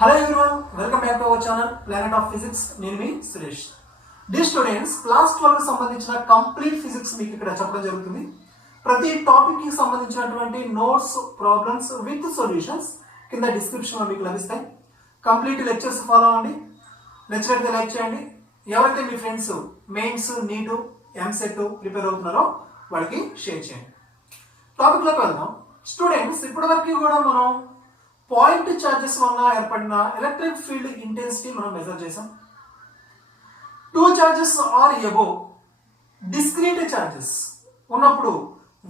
Hello everyone, welcome back to our channel Planet of Physics. నేను మీ Suresh. Dear students, class 12 కి సంబంధించిన complete physics మీకు ఇక్కడ చెప్పడం జరుగుతుంది. ప్రతి టాపిక్ కి సంబంధించినటువంటి నోట్స్, ప్రాబ్లమ్స్ విత్ సొల్యూషన్స్ కింద డిస్క్రిప్షన్ లో మీకు లభిస్తాయి. కంప్లీట్ లెక్చర్స్ ఫాలో అవ్వండి. నచ్చినట్లయితే లైక్ చేయండి. ఎవరైతే మీ friends mains, NEET, EAMCET prepare అవుతున్నారో వాళ్ళకి షేర్ చేయండి. టాపిక్ లోకి వెళ్దాం. స్టూడెంట్స్, ఇప్పటివరకు కూడా మనం పాయింట్ చార్జెస్ వల్ల ఏర్పడిన ఎలక్ట్రిక్ ఫీల్డ్ ఇంటెన్సిటీ మనం మెజర్ చేసాం. Two charges or above discrete charges ఉన్నప్పుడు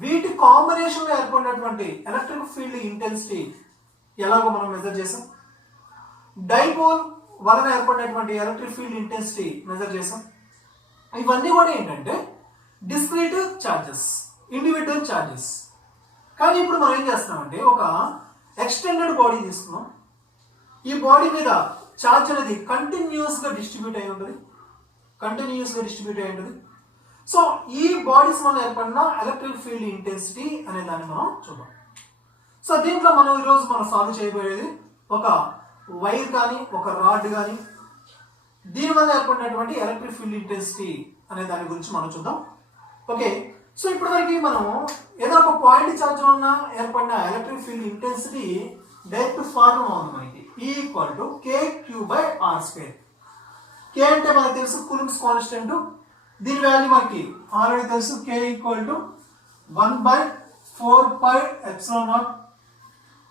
వీటి కాంబినేషన్ లో ఏర్పడినటువంటి ఎలక్ట్రిక్ ఫీల్డ్ ఇంటెన్సిటీ ఎలాగో మనం మెజర్ చేసాం. డైపోల్ వలన ఏర్పడినటువంటి ఎలక్ట్రిక్ ఫీల్డ్ ఇంటెన్సిటీ మెజర్ చేసాం. ఇవన్నీ కూడా ఏంటంటే డిస్క్రీట్ చార్జెస్, ఇండివిజువల్ చార్జెస్. కానీ ఇప్పుడు మనం ఏం చేస్తున్నామంటే ఒక ఎక్స్టెండెడ్ బాడీ తీసుకున్నాం. ఈ బాడీ మీద ఛార్జ్ అనేది కంటిన్యూస్ గా డిస్ట్రిబ్యూట్ అయి ఉంటుంది. సో ఈ బాడీస్ వల్ల ఏర్పడిన ఎలక్ట్రిక్ ఫీల్డ్ ఇంటెన్సిటీ అనే దాన్ని మనం చూద్దాం. సో దీంట్లో మనం ఈరోజు మనం సాల్వ్ చేయబోయేది ఒక వైర్ కానీ ఒక రాడ్ కానీ దీనివల్ల ఏర్పడినటువంటి ఎలక్ట్రిక్ ఫీల్డ్ ఇంటెన్సిటీ అనే దాని గురించి మనం చూద్దాం. ఓకే, సో ఇప్పటివరకు మనం ఏదో ఒక పాయింట్ ఛార్జ్ వలన ఏర్పడిన electric field intensity direct formula ఉంది మనకి, E = kq/r². K అంటే మనకు తెలుసు కూలుంబ్స్ కాన్స్టెంట్. దీని వాల్యూ మనకి ఆల్రెడీ తెలుసు, K = 1/4πε0.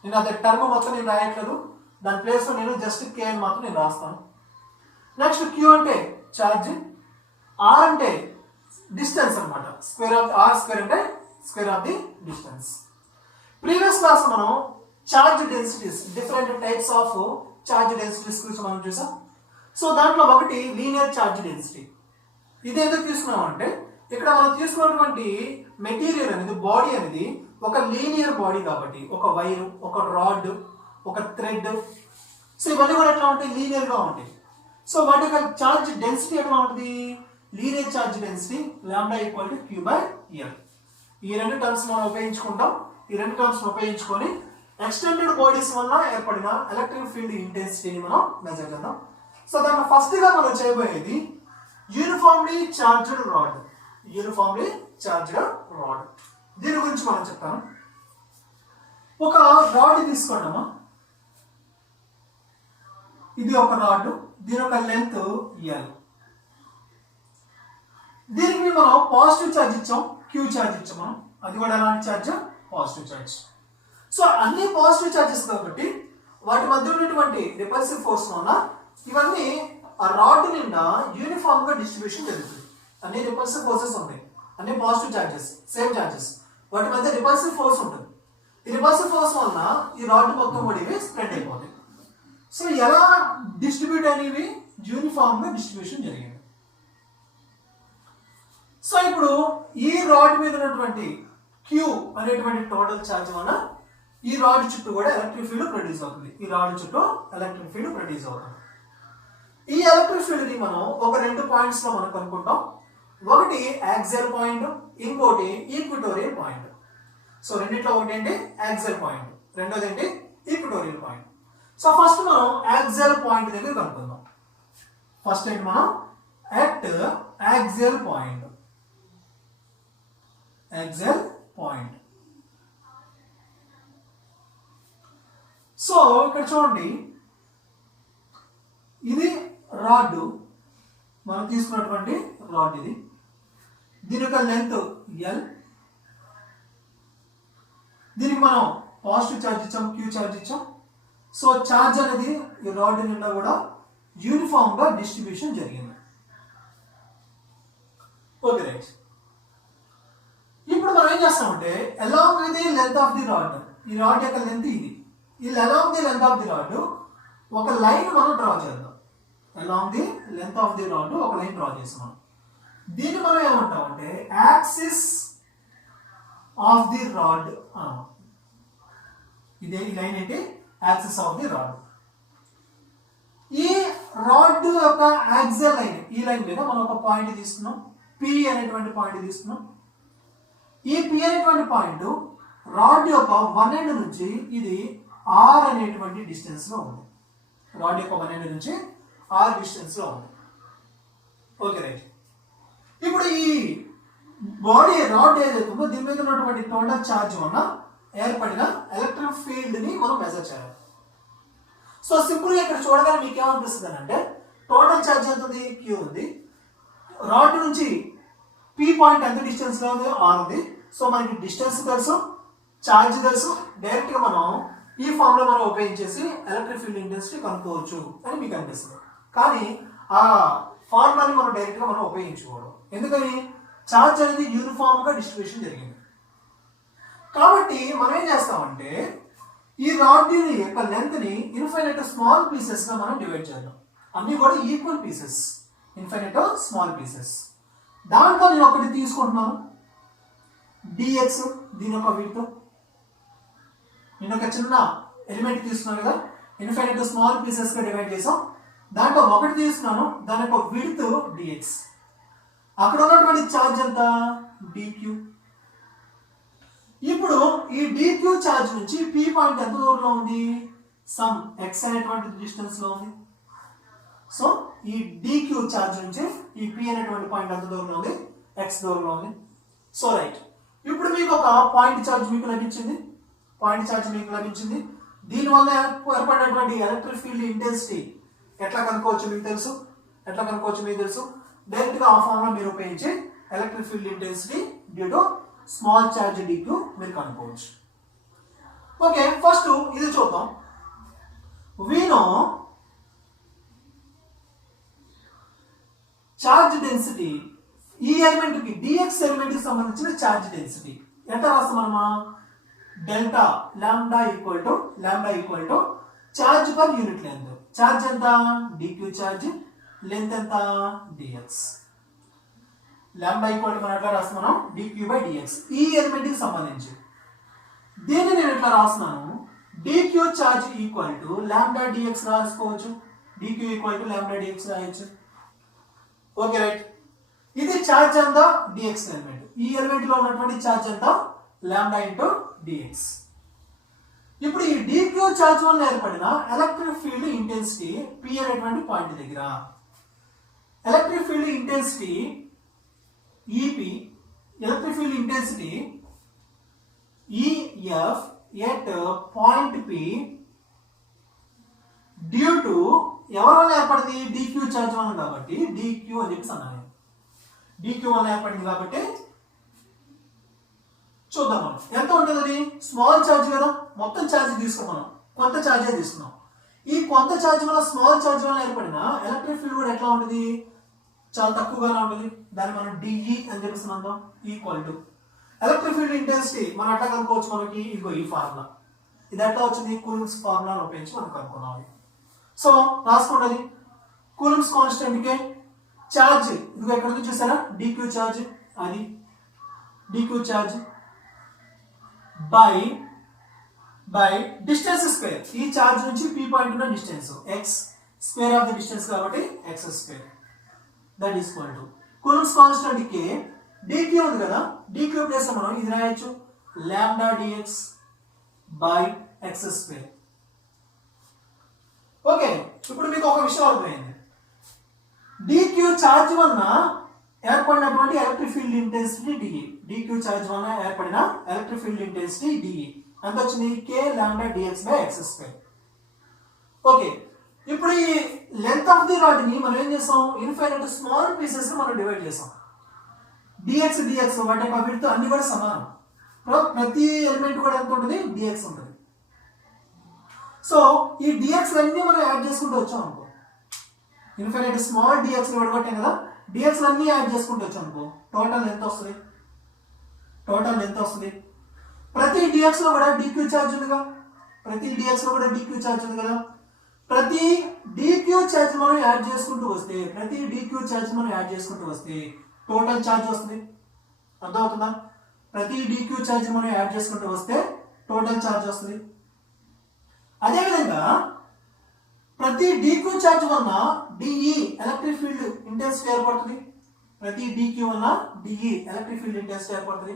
నేను అదే టర్మ్ మొత్తం నేను రాయట్లేదు, దాని ప్లేస్ లో నేను జస్ట్ K అని మాత్రం నేను రాస్తాను. నెక్స్ట్ Q అంటే ఛార్జ్, R అంటే డిస్టెన్స్ అన్నమాట. r² అంటే square of the distance. Previous class మనం charge densities, different types of charge densities గురించి మనం చూసాం. సో దాంట్లో ఒకటి లీనియర్ చార్జ్ డెన్సిటీ. ఇది ఎందుకు తీసుకున్నాం అంటే ఇక్కడ మనం తీసుకున్నటువంటి మెటీరియల్ అనేది, బాడీ అనేది ఒక లీనియర్ బాడీ కాబట్టి, ఒక వైర్, ఒక రాడ్, ఒక థ్రెడ్, సో ఇవన్నీ కూడా ఎట్లా ఉంటాయి, లీనియర్ గా ఉంటాయి. సో వాటి యొక్క చార్జ్ డెన్సిటీ ఎట్లా ఉంటుంది, లీనియర్ చార్జ్ డెన్సిటీ λ = q/l. ఈ రెండు టర్మ్స్ మనం ఉపయోగించుకుంటాం. ఈ రెండు టర్మ్స్ ఉపయోగించుకొని ఎక్స్టెండెడ్ బాడీస్ వల్ల ఏర్పడిన ఎలక్ట్రిక్ ఫీల్డ్ ఇంటెన్సిటీని మనం మెజర్ చేద్దాం. సో దాంట్లో ఫస్ట్ గా మనం చేయబోయేది యూనిఫామ్లీ చార్జ్డ్ రాడ్. దీని గురించి మనం చెప్తాను. ఒక రాడ్ తీసుకున్నామా, ఇది ఒక రాడ్, దీని యొక్క లెంత్ L. దీనికి మనం పాజిటివ్ ఛార్జ్ ఇచ్చాం, క్యూ ఛార్జ్ ఇచ్చాం మనం. అది కూడా ఎలాంటి ఛార్జ్, పాజిటివ్ ఛార్జ్. సో అన్ని పాజిటివ్ ఛార్జెస్ కాబట్టి వాటి మధ్య ఉన్నటువంటి రిపల్సివ్ ఫోర్స్ వల్ల ఇవన్నీ ఆ రాడ్ నిండా యూనిఫామ్ గా డిస్ట్రిబ్యూషన్ జరుగుతుంది. అన్ని రిపల్సివ్ ఫోర్సెస్ ఉంటాయి, అన్ని పాజిటివ్ ఛార్జెస్, సేమ్ ఛార్జెస్, వాటి మధ్య రిపల్సివ్ ఫోర్స్ ఉంటుంది. ఈ రిపల్సివ్ ఫోర్స్ వల్ల ఈ రాడ్ మొత్తం కూడా ఇవి స్ప్రెడ్ అయిపోతాయి. సో ఎలా డిస్ట్రిబ్యూట్ అనేవి యూనిఫామ్ గా డిస్ట్రిబ్యూషన్ జరిగింది. సో ఇప్పుడు ఈ రాడ్ మీద ఉన్నటువంటి Q అనేటువంటి టోటల్ ఛార్జ్ వల్ల ఈ రాడ్ చుట్టూ కూడా ఎలక్ట్రిక్ ఫీల్డ్ ప్రొడ్యూస్ అవుతుంది. ఈ ఎలక్ట్రిక్ ఫీల్డ్ ని మనం ఒక రెండు పాయింట్స్ లో మనం కనుక్కుంటాం. ఒకటి యాక్సియల్ పాయింట్, ఇంకోటి ఈక్వటోరియల్ పాయింట్. సో రెండిట్లో ఒకటి ఏంటి యాక్సియల్ పాయింట్, రెండోది ఏంటి ఈక్వటోరియల్ పాయింట్. సో ఫస్ట్ మనం యాక్సియల్ పాయింట్ దగ్గర కనుక్కుందాం. ఫస్ట్ ఏంటి, మనం ఎట్ యాక్సియల్ పాయింట్. సో ఇక్కడ చూడండి, ఇది రాడ్, మనం తీసుకున్నటువంటి రాడ్ ఇది. దీని యొక్క లెంత్ L. దీనికి మనం పాజిటివ్ ఛార్జ్ ఇచ్చాం, క్యూ ఛార్జ్ ఇచ్చాం. సో ఛార్జ్ అనేది ఈ రాడ్ నిండా కూడా యూనిఫామ్ గా డిస్ట్రిబ్యూషన్ జరిగింది. Okay right. ఇప్పుడు మనం ఏం చేస్తామంటే along with the length of the rod, ఈ రాడ్ యొక్క లెంత్ ఇది, ఈ along the length of the rod ఒక లైన్ మనం డ్రా చేద్దాం. Along the length of the rod ఒక లైన్ డ్రా చేస్తాం. దీన్ని మనం ఏమంటామంటే యాక్సిస్ ఆఫ్ ది రాడ్. ఇదే ఈ లైన్ ఏంటి, యాక్సిస్ ఆఫ్ ది రాడ్. ఈ రాడ్ యొక్క యాక్సియల్ లైన్, ఈ లైన్ మీద మనం ఒక పాయింట్ తీసుకున్నాం, P అనేటువంటి పాయింట్ తీసుకున్నాం. ఈ P అనేటువంటి పాయింట్ రాడ్ యొక్క వన్ ఎండ్ నుంచి ఇది R అనేటువంటి డిస్టెన్స్ లో ఉంది. రాడ్ యొక్క వన్ ఎండ్ నుంచి ఆర్ డిస్టెన్స్ లో ఉంది. Okay right. ఇప్పుడు ఈ బాడీ రాడ్ ఏదైతే ఉందో దీని మీద ఉన్నటువంటి టోటల్ ఛార్జ్ వల్ల ఏర్పడిన ఎలక్ట్రిక్ ఫీల్డ్ ని మనం మెజర్ చేయాలి. సో సింపుల్ గా ఇక్కడ చూడగానే మీకు ఏమనిపిస్తుంది అంటే టోటల్ ఛార్జ్ ఎంత ఉంది, క్యూ ఉంది. రాడ్ నుంచి పీ పాయింట్ ఎంత డిస్టెన్స్ లో ఉంది, ఆర్ ఉంది. సో మనకి డిస్టెన్స్ తెలుసు, ఛార్జ్ తెలుసు. డైరెక్ట్ గా మనం ఈ ఫార్ములా మనం ఉపయోగించేసి ఎలక్ట్రిక్ ఫీల్డ్ ఇంటెన్సిటీ కనుక్కోవచ్చు అని మీకు అనిపిస్తుంది. కానీ ఆ ఫార్ములాని మనం డైరెక్ట్ గా మనం ఉపయోగించుకోవడం, ఎందుకని ఛార్జ్ అనేది యూనిఫామ్ గా డిస్ట్రిబ్యూషన్ జరిగింది. కాబట్టి మనం ఏం చేస్తామంటే ఈ రాడ్ యొక్క లెంత్ ని ఇన్ఫైనైట్ స్మాల్ పీసెస్ గా మనం డివైడ్ చేద్దాం. అన్ని కూడా equal pieces, infinite small pieces. దాంట్లో నేను ఒకటి తీసుకుంటున్నాను డిఎక్స్, దీని యొక్క విడ్త్. నేను ఒక చిన్న ఎలిమెంట్ తీసుకున్నాను కదా, ఇన్ఫైనైట్ స్మాల్ పీసెస్ గా డివైడ్ చేసాం. దాంట్లో ఒకటి తీసుకున్నాను, దాని యొక్క విడ్త్ డిఎక్స్. అక్కడ ఉన్నటువంటి ఛార్జ్ ఎంత, డిక్యూ. ఇప్పుడు ఈ డిక్యూ ఛార్జ్ నుంచి పీ పాయింట్ ఎంత దూరంలో ఉంది, సమ్ ఎక్స్ అనేటువంటి డిస్టెన్స్ లో ఉంది. సో ఈ డిక్యూ ఛార్జ్ నుంచి ఈ పీ అనేటువంటి పాయింట్ ఎంత దూరంలో ఉంది, ఎక్స్ దూరంలో ఉంది. So right. ఇప్పుడు మీకు ఒక పాయింట్ ఛార్జ్ మీకు లభించింది, పాయింట్ ఛార్జ్ మీకు లభించింది. దీనివల్ల ఏర్పడినటువంటి ఎలక్ట్రిక్ ఫీల్డ్ ఇంటెన్సిటీ ఎట్లా కనుక్కోవచ్చు మీకు తెలుసు, ఎట్లా కనుక్కోవచ్చు మీకు తెలుసు. డైరెక్ట్ గా ఆ ఫార్ములా మీరు ఉపయోగించి electric field intensity due to small charge dq మీరు కనుక్కోవచ్చు. ఓకే, ఫస్ట్ ఇది చూద్దాం. వీనో ఛార్జ్ డెన్సిటీ, ఈ ఎలిమెంట్ కి డిఎక్స్ ఎలిమెంట్ కి సంబంధించిన ఛార్జ్ డెన్సిటీ ఎట్లా రాస్తాం మనమా, delta lambda equal to charge per unit length. Charge ఎంత, డిక్యూ ఛార్జ్, లెంత్ ఎంత, డిఎక్స్. లాంబ్డా ఈక్వల్ టు మనం ఎట్లా రాస్తాం మనం, డిక్యూ బై డిఎక్స్ ఈ ఎలిమెంట్ కి సంబంధించి. దీన్ని నేను ఎట్లా రాస్తున్నాను, dq charge equal to lambda dx రాసుకోవచ్చు, dq equal to lambda dx రాయొచ్చు. Okay right. ఇది ఛార్జ్ ఎంత, డిఎక్స్ ఎలిమెంట్. ఈ ఎలిమెంట్ లో ఉన్నటువంటి ఛార్జ్ ఎంత, లాంబ్డా ఇంటూ డిఎక్స్. ఇప్పుడు ఈ డిక్యూ ఛార్జ్ వల్ల ఏర్పడిన ఎలక్ట్రిక్ ఫీల్డ్ ఇంటెన్సిటీ పి అనేటువంటి పాయింట్ దగ్గర electric field intensity EP, electric field intensity EF at point P due to ఎవరి వల్ల ఏర్పడింది, డిక్యూ ఛార్జ్ వల్ల. కాబట్టి డిక్యూ అని చెప్పి అన్నాను. డిక్యూ వల్ల ఏర్పడింది కాబట్టి చూద్దాం మనం ఎంత ఉంటుంది. అది స్మాల్ ఛార్జ్ కదా, మొత్తం ఛార్జ్ తీసుకున్నాం, కొంత ఛార్జే తీసుకున్నాం. ఈ కొంత ఛార్జ్ వల్ల, స్మాల్ ఛార్జ్ వల్ల ఏర్పడిన ఎలక్ట్రిక్ ఫీల్డ్ కూడా ఎట్లా ఉంటుంది, చాలా తక్కువగానే ఉంటుంది. దాన్ని మనం డిఈ అని చెప్పిస్తున్నాం. Equal to electric field intensity మనం ఎట్లా కనుక్కోవచ్చు, మనకి ఇదిగో ఈ ఫార్ములా. ఇది ఎట్లా వచ్చింది, కూలింగ్స్ ఫార్ములాను ఉపయోగించి మనం కనుక్కున్నాం. సో రాసుకోండి, కూలింగ్స్ కాన్స్టెంట్ కే ఛార్జ్ ఇదిగో ఎక్కడ నుంచి చూసారా, డిక్యూ ఛార్జ్, అది dq charge by distance square. ఈ ఛార్జ్ నుంచి పీ పాయింట్ ఉన్న distance x, square of the distance కాబట్టి x square, that is equal to Coulomb's constant కి డిక్యూ ఉంది కదా, డిక్యూ ప్లేస్ మనం ఇది రాయొచ్చు, lambda dx by x square. Okay, ఇప్పుడు మీకు ఒక విషయం అర్థమైంది. డిక్యూ ఛార్జ్ వలన ఏర్పడినటువంటి electric field intensity dE, dq charge వలన ఏర్పడిన ఎలక్ట్రిక్ ఫీల్డ్ ఇంటెన్సిటీ డిఈ ఎంత వచ్చింది, కే lambda dx by x square. Okay, ఇప్పుడు ఈ లెంత్ ఆఫ్ ది రాడ్ ని మనం ఏం చేసాం, ఇన్ఫైనైట్ స్మాల్ పీసెస్ మనం డివైడ్ చేసాం. డిఎక్స్ వాటి యొక్క విడ్త్ అన్ని కూడా సమానం. ప్రతి ఎలిమెంట్ కూడా ఎంత ఉంటుంది, డిఎక్స్ ఉంటుంది. సో ఈ డిఎక్స్ అన్ని మనం యాడ్ చేసుకుంటూ వచ్చాం అనుకో, ఇన్ఫైనైట్ స్మాల్ డిఎక్స్ విడగొట్టాం కదా, డిఎక్స్ అన్ని యాడ్ చేసుకుంటూ వచ్చాం అనుకో, టోటల్ ఎంత వస్తుంది, ప్రతి డిఎక్స్ లో కూడా డిక్యూ ఛార్జ్ ఉంది కదా, ప్రతి డిక్యూ ఛార్జ్ మనం యాడ్ చేసుకుంటూ వస్తే టోటల్ ఛార్జ్ వస్తుంది. అర్థమవుతుందా, ప్రతి డిక్యూ ఛార్జ్ మనం యాడ్ చేసుకుంటూ వస్తే టోటల్ ఛార్జ్ వస్తుంది. అదేవిధంగా ప్రతి డిక్యూ ఛార్జ్ వలన డిఈ ఎలక్ట్రిక్ ఫీల్డ్ ఇంటెన్సిటీ ఏర్పడుతుంది, ప్రతి డిక్యూ వలన డిఈ ఎలక్ట్రిక్ ఫీల్డ్ ఇంటెన్సిటీ ఏర్పడుతుంది.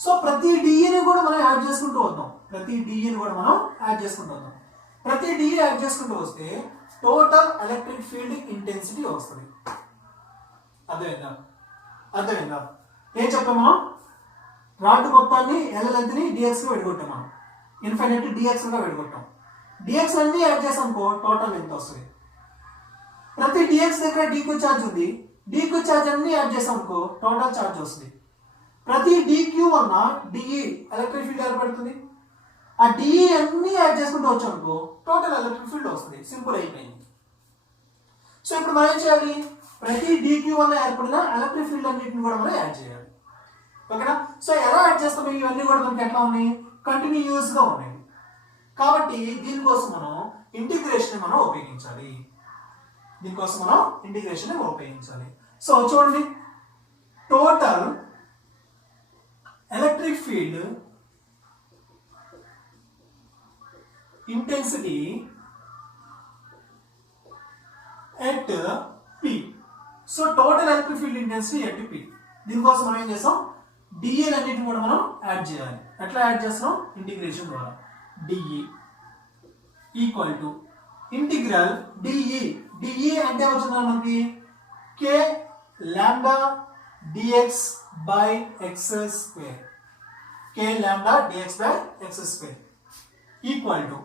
సో ప్రతి డిఈని కూడా మనం యాడ్ చేసుకుంటూ వద్దాం, ప్రతి డి యాడ్ చేసుకుంటూ వస్తే టోటల్ ఎలక్ట్రిక్ ఫీల్డ్ ఇంటెన్సిటీ వస్తుంది. అర్థమైందా? ఏం చెప్పాము మనం? రాడ్ మొత్తాన్ని ఎల్ లెంత్ ని డిఎక్స్ గా విడగొట్టాం. మనం ఇన్ఫైనైట్ డిఎక్స్ గా విడగొట్టాం. డిఎక్స్ అన్ని యాడ్ చేసాం అనుకో టోటల్ ఎంత వస్తుంది. ప్రతి డిఎక్స్ దగ్గర డీక్యూ ఛార్జ్ ఉంది. డీక్యూ ఛార్జ్ అన్ని యాడ్ చేసాం అనుకో టోటల్ ఛార్జ్ వస్తుంది. ప్రతి డీక్యూ వల్ల డిఈ ఎలక్ట్రిక్ ఫీల్డ్ ఏర్పడుతుంది. ఆ డిఈ అన్ని యాడ్ చేసుకుంటూ వచ్చాం అనుకో టోటల్ ఎలక్ట్రిక్ ఫీల్డ్ వస్తుంది. సింపుల్ అయిపోయింది. సో ఇప్పుడు మనం ఏం చేయాలి? ప్రతి డీక్యూ వల్ల ఏర్పడిన ఎలక్ట్రిక్ ఫీల్డ్ అన్నింటిని కూడా మనం యాడ్ చేయాలి. ఓకేనా? సో ఎలా యాడ్ చేస్తాం? ఇవన్నీ కూడా మనకి ఎట్లా ఉన్నాయి? కంటిన్యూస్ గా ఉన్నాయి. కాబట్టి దీనికోసం మనం ఇంటిగ్రేషన్ మనం ఉపయోగించాలి. సో చూడండి, total electric field intensity at P. So total electric field intensity at P. దీనికోసం మనం ఏం చేస్తాం? డిఏ అన్నిటిని కూడా మనం యాడ్ చేయాలి. ఎట్లా యాడ్ చేస్తాం? ఇంటిగ్రేషన్ ద్వారా. DE equal to integral DE అంటే వచ్చిందా మనకి కే lambda dx by x square. K lambda dx by x square equal to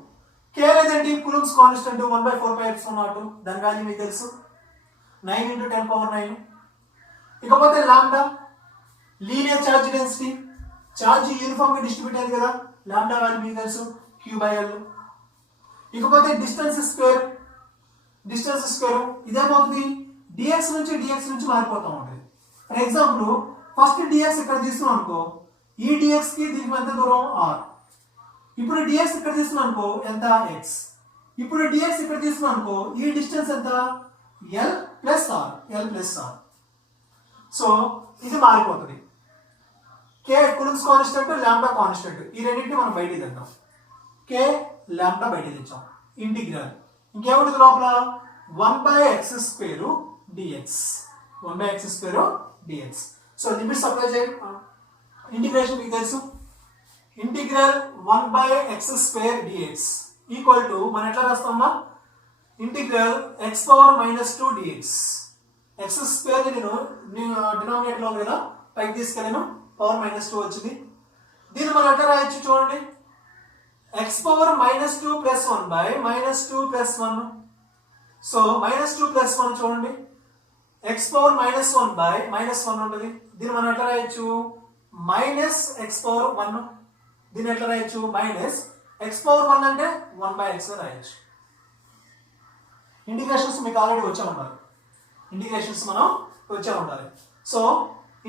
K లేదంటే కూలుంబ్స్ కాన్స్టెంట్ 1/4πε0. దాని వాల్యూ మీకు తెలుసు 9 × 10⁻⁹. ఇకపోతే lambda linear charge density. Charge uniform గా డిస్ట్రిబ్యూట్ అయింది కదా. లాంబ్డా వాల్యూ మీకు తెలుసు Q/L. ఇకపోతే డిస్టెన్స్ స్క్వేర్ ఇదేమవుతుంది? డిఎక్స్ నుంచి మారిపోతూ ఉంటుంది. ఫర్ ఎగ్జాంపుల్ ఫస్ట్ డిఎక్స్ ఇక్కడ తీసుకున్నాం అనుకో, ఈ డిఎక్స్ కి దీనికి ఎంత దూరం? R. ఇప్పుడు డిఎక్స్ ఇక్కడ తీసుకున్నాం అనుకో ఎంత? X. ఇప్పుడు డిఎక్స్ ఇక్కడ తీసుకున్నాం అనుకో ఈ డిస్టెన్స్ ఎంత? L plus R. సో ఇది మారిపోతుంది. కే కూలుంబ్స్ కాన్స్టెంట్, లాంబ్డా కాన్స్టెంట్, ఈ రెండింటిని మనం బయటికి తెద్దాం. కే లాంబ్డా బయటికి తెచ్చాం. ఇంటిగ్రల్ ఇంకేముంటుంది లోపల? 1/x² dx. So limits apply చేయండి. ఇంటిగ్రేషన్ మీకు తెలుసు. Integral 1/x² dx equal to మనం ఎట్లా రాస్తామా? Integral x⁻−2 dx. x² నేను డినామినేటర్ లో కదా పైకి తీసుకెళ్ళాను, పవర్-2 వచ్చింది. దీన్ని మనం ఎట్లా రాయొచ్చు చూడండి. x⁻−2 + 1/−2 + 1. సో -2 + 1 చూడండి. x⁻−1/−1 ఉంటుంది. దీన్ని మనం ఎట్లా రాయొచ్చు? -x⁻1. దీన్ని ఎట్లా రాయొచ్చు? -x⁻1 అంటే 1/x రాయొచ్చు. ఇంటిగ్రేషన్స్ మీకు ఆల్రెడీ వచ్చే ఉంటారు. సో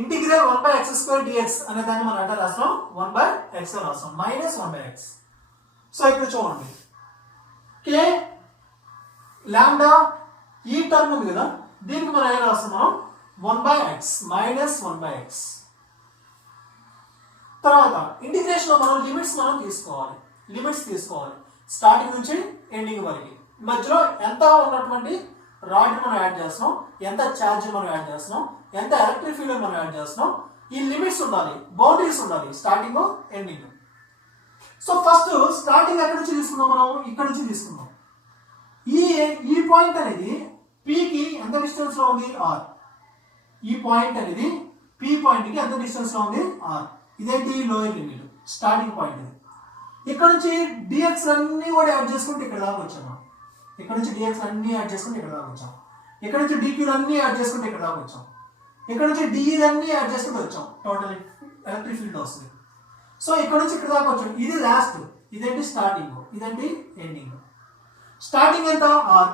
ఇంటిగ్రల్ 1/x² dx అనే దాన్ని మనం ఎట్లా రాస్తాం? 1/x రాస్తాం. -1/x. సో ఇక్కడ చూడండి, కే లాంబ్డా ఈ టర్మ్ ఉంది కదా, దీనికి మనం ఏం రాస్తున్నాం? 1/x -1/x. తర్వాత ఇంటిగ్రేషన్ లో మనం లిమిట్స్ తీసుకోవాలి. స్టార్టింగ్ నుంచి ఎండింగ్ వరకు. మధ్యలో ఎంత ఉన్నటువంటి రాడ్ మనం యాడ్ చేస్తున్నాం, ఎంత ఛార్జ్ మనం యాడ్ చేస్తున్నాం, ఎంత ఎలక్ట్రిక్ ఫీల్డ్ మనం యాడ్ చేస్తున్నాం, ఈ లిమిట్స్ ఉండాలి, బౌండరీస్ ఉండాలి, starting ending. So first starting ఎక్కడి నుంచి తీసుకుందాం? మనం ఇక్కడ నుంచి తీసుకుందాం. ఈ పాయింట్ అనేది P కి ఎంత డిస్టెన్స్ లో ఉంది? R. ఈ పాయింట్ అనేది P పాయింట్ కి ఎంత డిస్టెన్స్ లో ఉంది? R. ఇదేంటి? Lower limit, starting point. ఇక్కడ నుంచి dx అన్ని కూడా యాడ్ చేసుకుంటే ఇక్కడ దాకా వచ్చాము. ఇక్కడ నుంచి dx అన్ని యాడ్ చేసుకుంటే ఇక్కడ దాకా వచ్చాం. ఇక్కడ నుంచి dq అన్ని యాడ్ చేసుకుంటే ఇక్కడ దాకా వచ్చాం. ఇక్కడ నుంచి de అన్ని యాడ్ చేసుకుంటే వచ్చాం. టోటల్ ఎలక్ట్రిక్ ఫీల్డ్ వస్తుంది. సో ఇక్కడ నుంచి ఇక్కడ దాకా వచ్చాం. ఇది లాస్ట్, ఇదేంటి? స్టార్టింగ్, ఇదేంటి? ఎండింగ్. స్టార్టింగ్ ఎంత? R.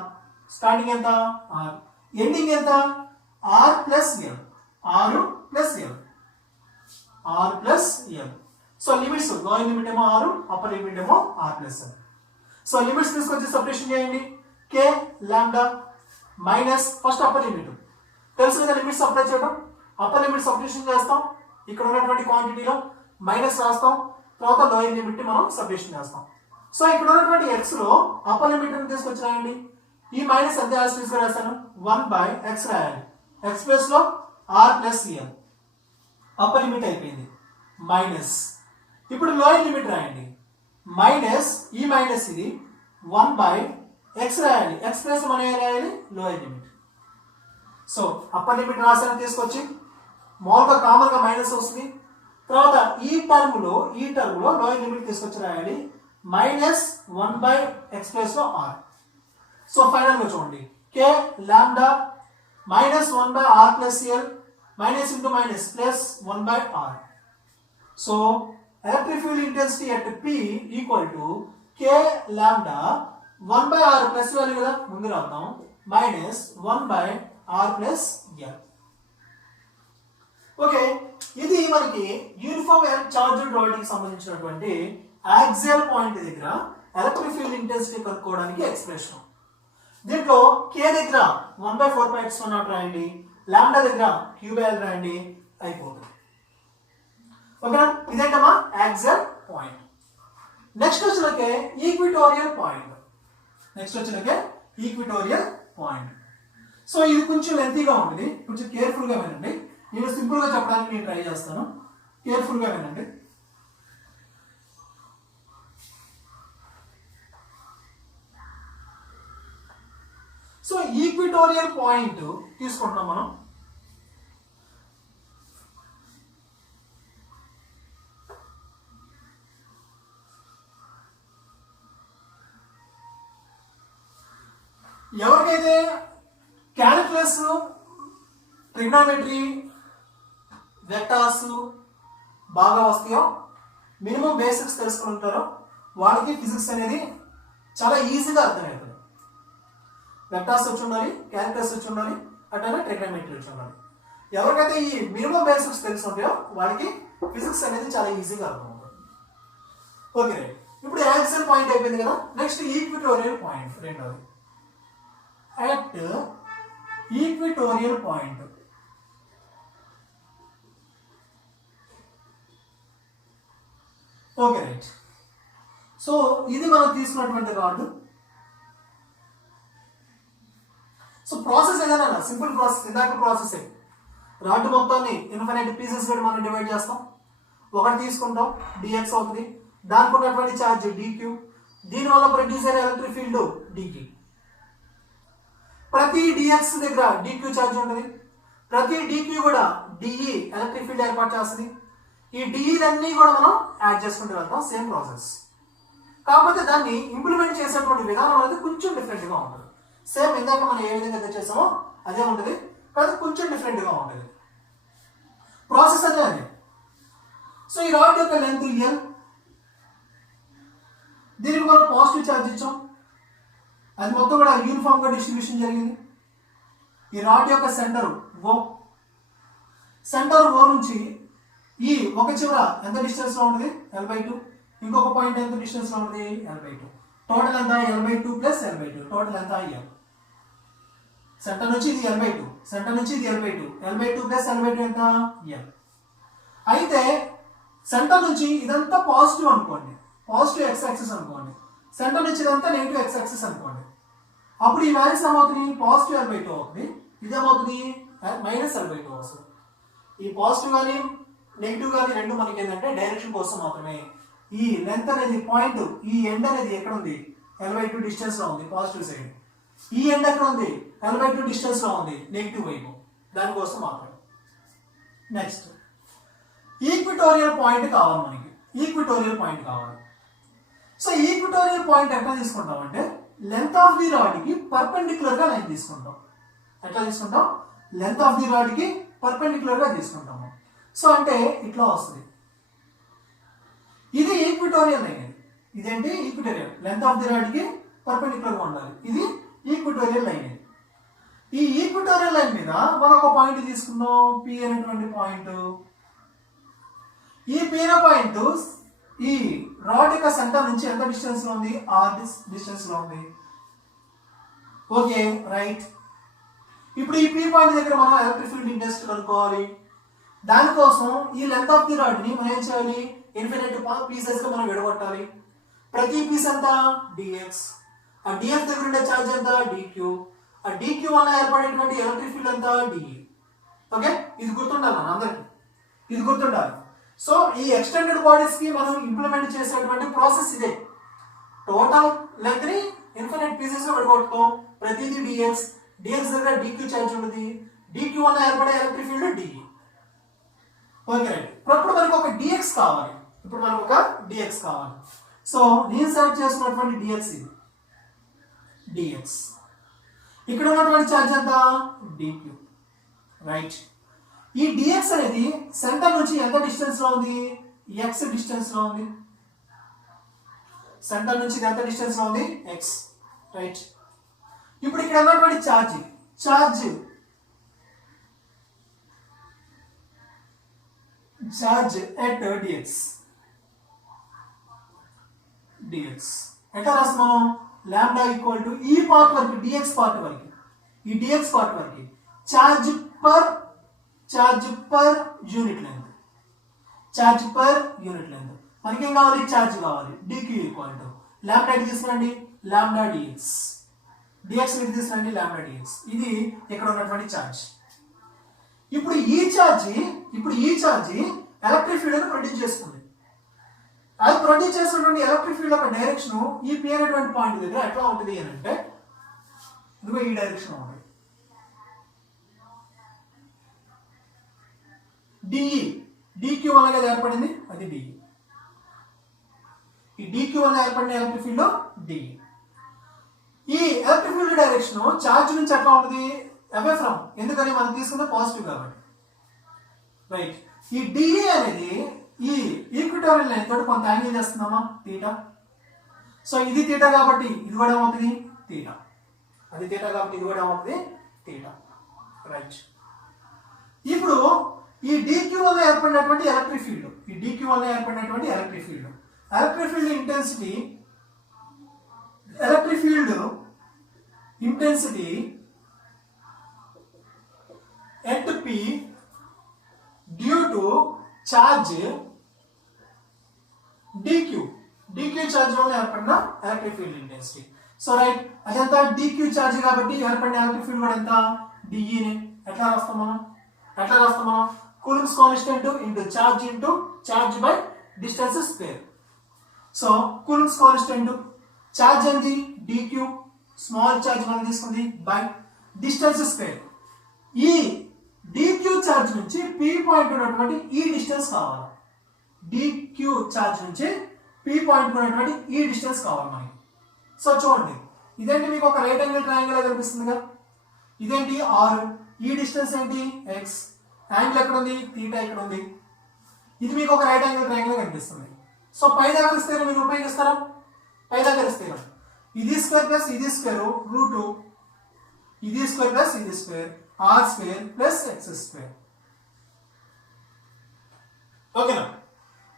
ఎండింగ్ ఎంత? R + L. So limits, lower limit ఏమో R, అప్పర్ లిమిట్ ఏమో R + L. సో లిమిట్స్ తీసుకొచ్చి సపరేషన్ చేయండి. కే lambda minus first upper limit తెలుసు కదా, లిమిట్స్ అప్లై చేయడం. అప్పర్ లిమిట్ సపరేషన్ చేస్తాం, ఇక్కడ ఉన్నటువంటి క్వాంటిటీలో మైనస్ రాస్తాం, తర్వాత లోయర్ లిమిట్ మనం సపరేషన్ చేస్తాం. సో ఇక్కడ ఉన్నటువంటి x లో అప్పర్ లిమిట్ తీసుకొచ్చి రాయండి. ఈ మైనస్ ఎంత రాస్తాను? 1/x రాయాలి. x ప్లస్ లో R + L. అప్పర్ లిమిట్ అయిపోయింది. మైనస్ ఇప్పుడు లోయర్ లిమిట్ రాయండి. మైనస్ ఈ మైనస్ ఇది 1 by x రాయాలి. x ప్లస్ మనం ఏం రాయాలి? Lower limit. So upper limit రాసాను తీసుకొచ్చి మామూలుగా కామన్గా మైనస్ వస్తుంది. తర్వాత ఈ టర్మ్ లో లోయర్ లిమిట్ తీసుకొచ్చి రాయాలి మైనస్ 1 by x ప్లస్ లో r. సో ఫైనల్ గా చూడండి k lambda minus 1 by r plus l minus into minus plus 1 by r. So electric field intensity at P equal to k lambda 1 by r plus value కదా ముందు రాద్దాం minus 1 by r plus l. Okay, ఇది మనకి uniform and charged rod కి సంబంధించినటువంటి axial point దగ్గర electric field intensity కనుక్కోవడానికి expression. దీంట్లో k దగ్గర 1 by 4π రాయండి, లాంబ్డా దగ్గర q by l రాయండి, అయిపోతుంది. ఓకేనా, ఇదేంటమ్మా యాక్సియల్ పాయింట్. నెక్స్ట్ వచ్చినకే ఈక్విటోరియల్ పాయింట్. సో ఇది కొంచెం లెంతీగా ఉంటుంది, కొంచెం కేర్ఫుల్గా వినండి. నేను సింపుల్గా చెప్పడానికి నేను ట్రై చేస్తాను, కేర్ఫుల్గా వినండి. సో ఈక్విటోరియల్ పాయింట్ తీసుకుంటున్నాం మనం. ఎవరికైతే క్యాలిక్యులస్, ట్రిగ్నోమెట్రీ, వెక్టార్స్ బాగా వస్తాయో, మినిమం బేసిక్స్ తెలుసుకుని ఉంటారో వాళ్ళకి ఫిజిక్స్ అనేది చాలా ఈజీగా అర్థమవుతుంది. వెక్టార్స్ వచ్చి ఉండాలి, క్యాలిక్యులస్ వచ్చి ఉండాలి, అట్లనే ట్రిగ్నోమెట్రీ వచ్చి ఉండాలి. ఎవరికైతే ఈ మినిమం బేసిక్స్ తెలిసి ఉంటాయో వాళ్ళకి ఫిజిక్స్ అనేది చాలా ఈజీగా అర్థమవుతుంది. ఓకే రైట్, ఇప్పుడు యాక్సియల్ పాయింట్ అయిపోయింది కదా. నెక్స్ట్ ఈక్విటోరియల్ పాయింట్ రెండవది. At equatorial point, okay right. So ఇది మనం తీసుకున్నటువంటి రాడ్. సో ప్రాసెస్ ఏదైనా సింపుల్ ప్రాసెస్, ఇందాక ప్రాసెస్ రాడ్ మొత్తాన్ని ఇన్ఫైనైట్ పీసెస్ కూడా మనం డివైడ్ చేస్తాం. ఒకటి తీసుకుంటాం dx అవుతుంది, దానికి ఉన్నటువంటి ఛార్జ్ dq, దీనివల్ల ప్రొడ్యూస్ అయ్యే ఎలక్ట్రిక్ ఫీల్డ్ dq. ప్రతి dx దగ్గర dq ఛార్జ్ ఉంటుంది, ప్రతి dq కూడా de ఎలక్ట్రిక్ ఫీల్డ్ ఏర్పాటు చేస్తుంది. ఈ de అన్నీ కూడా మనం యాడ్ చేసుకుంటూ వెళ్తాం, సేమ్ ప్రాసెస్. కాకపోతే దాన్ని ఇంప్లిమెంట్ చేసేటువంటి విధానం అనేది కొంచెం డిఫరెంట్గా ఉంటుంది. సేమ్ ఇందాక మనం ఏ విధంగా చేసామో అదే ఉంటుంది, కానీ కొంచెం డిఫరెంట్గా ఉంటుంది. ప్రాసెస్ అదే అది. సో ఈ రాడ్ యొక్క లెంత్ l, దీనికి మనం పాజిటివ్ ఛార్జ్ ఇచ్చాం, అది మొత్తం కూడా యూనిఫామ్ గా డిస్ట్రిబ్యూషన్ జరిగింది. ఈ రాడ్ యొక్క సెంటర్ O, సెంటర్ O నుంచి ఈ ఒక చివర ఎంత డిస్టెన్స్ లో ఉంటుంది? l/2. ఇంకొక పాయింట్ ఎంత డిస్టెన్స్ లో ఉంటుంది? l/2. టోటల్ ఎంత? l/2 plus l/2. టోటల్ ఎంత? l. సెంటర్ నుంచి ఇది l/2, సెంటర్ నుంచి ఇది l/2, l/2 ప్లస్ l/2 ఎంత? l. అయితే సెంటర్ నుంచి ఇదంతా పాజిటివ్ అనుకోండి, పాజిటివ్ x యాక్సిస్ అనుకోండి, సెంటర్ నుంచి ఇదంతా నెగిటివ్ x యాక్సిస్ అనుకోండి. అప్పుడు ఈ వాల్యూస్ ఏమవుతుంది? పాజిటివ్ l/2 అవుతుంది, ఇదేమవుతుంది? మైనస్ l/2 వస్తుంది. ఈ పాజిటివ్ కానీ నెగిటివ్ కానీ రెండు మనకి ఏంటంటే డైరెక్షన్ కోసం మాత్రమే. ఈ లెంత్ అనేది పాయింట్, ఈ ఎండ్ అనేది ఎక్కడ ఉంది? l/2 డిస్టెన్స్ లో ఉంది పాజిటివ్ సైడ్. ఈ ఎండ్ ఎక్కడ ఉంది? l/2 డిస్టెన్స్ లో ఉంది నెగిటివ్ వైపు, దానికోసం మాత్రమే. నెక్స్ట్ ఈక్విటోరియల్ పాయింట్ కావాలి మనకి, ఈక్విటోరియల్ పాయింట్ కావాలి. సో ఈక్విటోరియల్ పాయింట్ ఎట్లా తీసుకుంటాం అంటే లెంత్ ఆఫ్ ది రాడ్ కి పర్పెండిక్యులర్ గా లైన్ తీసుకుంటాం. ఎట్లా తీసుకుంటాం? లెంత్ ఆఫ్ ది రాడ్ కి పర్పెండిక్యులర్ గా తీసుకుంటాము. సో అంటే ఇట్లా వస్తుంది. ఇది ఈక్విటోరియల్ లైన్. ఇదేంటి? Equatorial. Length of the rod కి పర్పెండిక్యులర్ గా ఉండాలి. ఇది ఈక్విటోరియల్ లైన్. ఈ ఈక్విటోరియల్ లైన్ మీద మనం ఒక పాయింట్ తీసుకుందాం, P అనేటువంటి పాయింట్. ఈ P అనే పాయింట్ ఈ రాడ్ యొక్క సెంటర్ నుంచి ఎంత డిస్టెన్స్ లో ఉంది? r డిస్టెన్స్ లో ఉంది. Okay right. ఇప్పుడు ఈ P పాయింట్ దగ్గర మనం ఎలక్ట్రిక్ ఫీల్డ్ ఇంటెన్సిటీ కనుక్కోవాలి. దానికోసం ఈ లెంత్ ఆఫ్ ది రాడ్ ని మనం ఏం చేయాలి? ఇన్ఫినిట్ పీసెస్ గా మనం విడగొట్టాలి. ప్రతి పీస్ ఎంత? dx. ఆ dx దగ్గర ఉండే ఛార్జ్ ఎంత? dq. ఆ dq వల్ల ఏర్పడేటువంటి ఎలక్ట్రిక్ ఫీల్డ్ ఎంత? de. ఓకే, ఇది గుర్తుండాలి అందరికి, ఇది గుర్తుండాలి. సో ఈ ఎక్స్టెండెడ్ బాడీస్ కి మనం ఇంప్లిమెంట్ చేసేటువంటి ప్రాసెస్ ఇదే. టోటల్ లెంత్ ని విడగొట్టుకో, ప్రతిదీ డిఎక్స్, డిఎక్స్ దగ్గర డిక్యూ ఛార్జ్ ఉంటుంది, డిక్యూ వల్ల ఏర్పడే electric field DE. Okay right. ఇప్పుడు మనకు ఒక డిఎక్స్ కావాలి, సో నేను సెలెక్ట్ చేసుకున్నటువంటి డిఎక్స్ ఇది డిఎక్స్. ఇక్కడ ఉన్నటువంటి ఛార్జ్ ఎంత డిక్యూ రైట్. ఈ డిఎక్స్ అనేది సెంటర్ నుంచి ఎంత డిస్టెన్స్ లో ఉంది, ఎక్స్ డిస్టెన్స్ లో ఉంది. సెంటర్ నుంచి ఎంత డిస్టెన్స్ లో ఉంది, ఎక్స్ రైట్. ఇప్పుడు ఇక్కడ ఉన్నటువంటి ఛార్జ్ ఎట్ డిఎక్స్ ఎట్లా రాస్తాం మనం, లాంబ్డా ఈక్వల్ టు ఈ పార్ట్ వరకు డిఎక్స్ పార్ట్ వరకు ఛార్జ్ పర్ యూనిట్ లెంత్. మనకేం కావాలి, ఛార్జ్ కావాలి. డిక్యూ ఈక్వల్ టు లాంబ్డా తీసుకురండి, లాంబ్డా డిఎక్స్, డిఎక్స్ తీసుకురండి, లాంబ్డా డిఎక్స్. ఇది ఇక్కడ ఉన్నటువంటి ఛార్జ్. ఇప్పుడు ఈ ఛార్జ్ ఎలక్ట్రిక్ ఫీల్డ్ ప్రొడ్యూస్ చేస్తుంది. అది ప్రొడ్యూస్ చేసినటువంటి ఎలక్ట్రిక్ ఫీల్డ్ యొక్క డైరెక్షన్ ఈ పి అనేటువంటి పాయింట్ దగ్గర ఎట్లా ఉంటుంది అని అంటే, ఇదిగో ఈ డైరెక్షన్ ఉంటుంది. డిఈ డిక్యూ వల్ల ఏర్పడింది, అది డిఈ. ఈ డిక్యూ వల్ల ఏర్పడిన ఎలక్ట్రిక్ ఫీల్డ్ డిఈ. ఈ ఎలక్ట్రిక్ ఫీల్డ్ డైరెక్షన్ ఛార్జ్ నుంచి ఎట్లా ఉంటుంది, అవే ఫ్రమ్, ఎందుకని మనం తీసుకున్న పాజిటివ్ కాబట్టి రైట్. ఈ డిఈ అనేది ఈ ఈక్విటోరియల్ లైన్ తోటి కొంత యాంగిల్ చేస్తున్నామా, తీటా. సో ఇది తీటా కాబట్టి ఇది కూడా ఏమవుతుంది, తీటా. అది తీటా కాబట్టి ఇది కూడా ఏమవుతుంది, తీటా రైట్. ఇప్పుడు ఈ డిక్యూ వల్ల ఏర్పడినటువంటి electric field intensity at P due to charge DQ charge వల్ల ఏర్పడిన electric field intensity. So right, అదంతా డిక్యూ ఛార్జ్ కాబట్టి ఏర్పడిన ఎలక్ట్రిక్ ఫీల్డ్ కూడా ఎంత, డిఈని. ఎట్లా రాస్తాం మనం, coulombs constant into charge by distance square. So Coulomb's constant charge ఏంటి, డిక్యూ, స్మాల్ ఛార్జ్ మనం తీసుకుంది, బై డిస్టెన్స్ స్క్వేర్. ఈ డిక్యూ ఛార్జ్ నుంచి పి పాయింట్ ఉన్నటువంటి ఈ డిస్టెన్స్ కావాలి. డిక్యూ ఛార్జ్ నుంచి పి పాయింట్ ఉన్నటువంటి ఈ డిస్టెన్స్ కావాలి మనకి. సో చూడండి, ఇదేంటి మీకు ఒక రైట్ యాంగిల్ ట్రయాంగిల్ కనిపిస్తుందిగా, ఇదేంటి ఆర్, ఈ డిస్టెన్స్ ఏంటి ఎక్స్, యాంగిల్ ఎక్కడ ఉంది, తీటా ఇక్కడ ఉంది. ఇది మీకు ఒక రైట్ యాంగిల్ ట్రయాంగిల్ కనిపిస్తుంది. సో పై దగ్గర ఇస్తే మీరు ఉపయోగిస్తారా, పై దగ్గర ఇస్తే ఇది స్క్వేర్ ప్లస్ ఇది స్క్వేర్ రూట్, ఇది స్క్వేర్ ప్లస్ ఇది square, r square plus x square.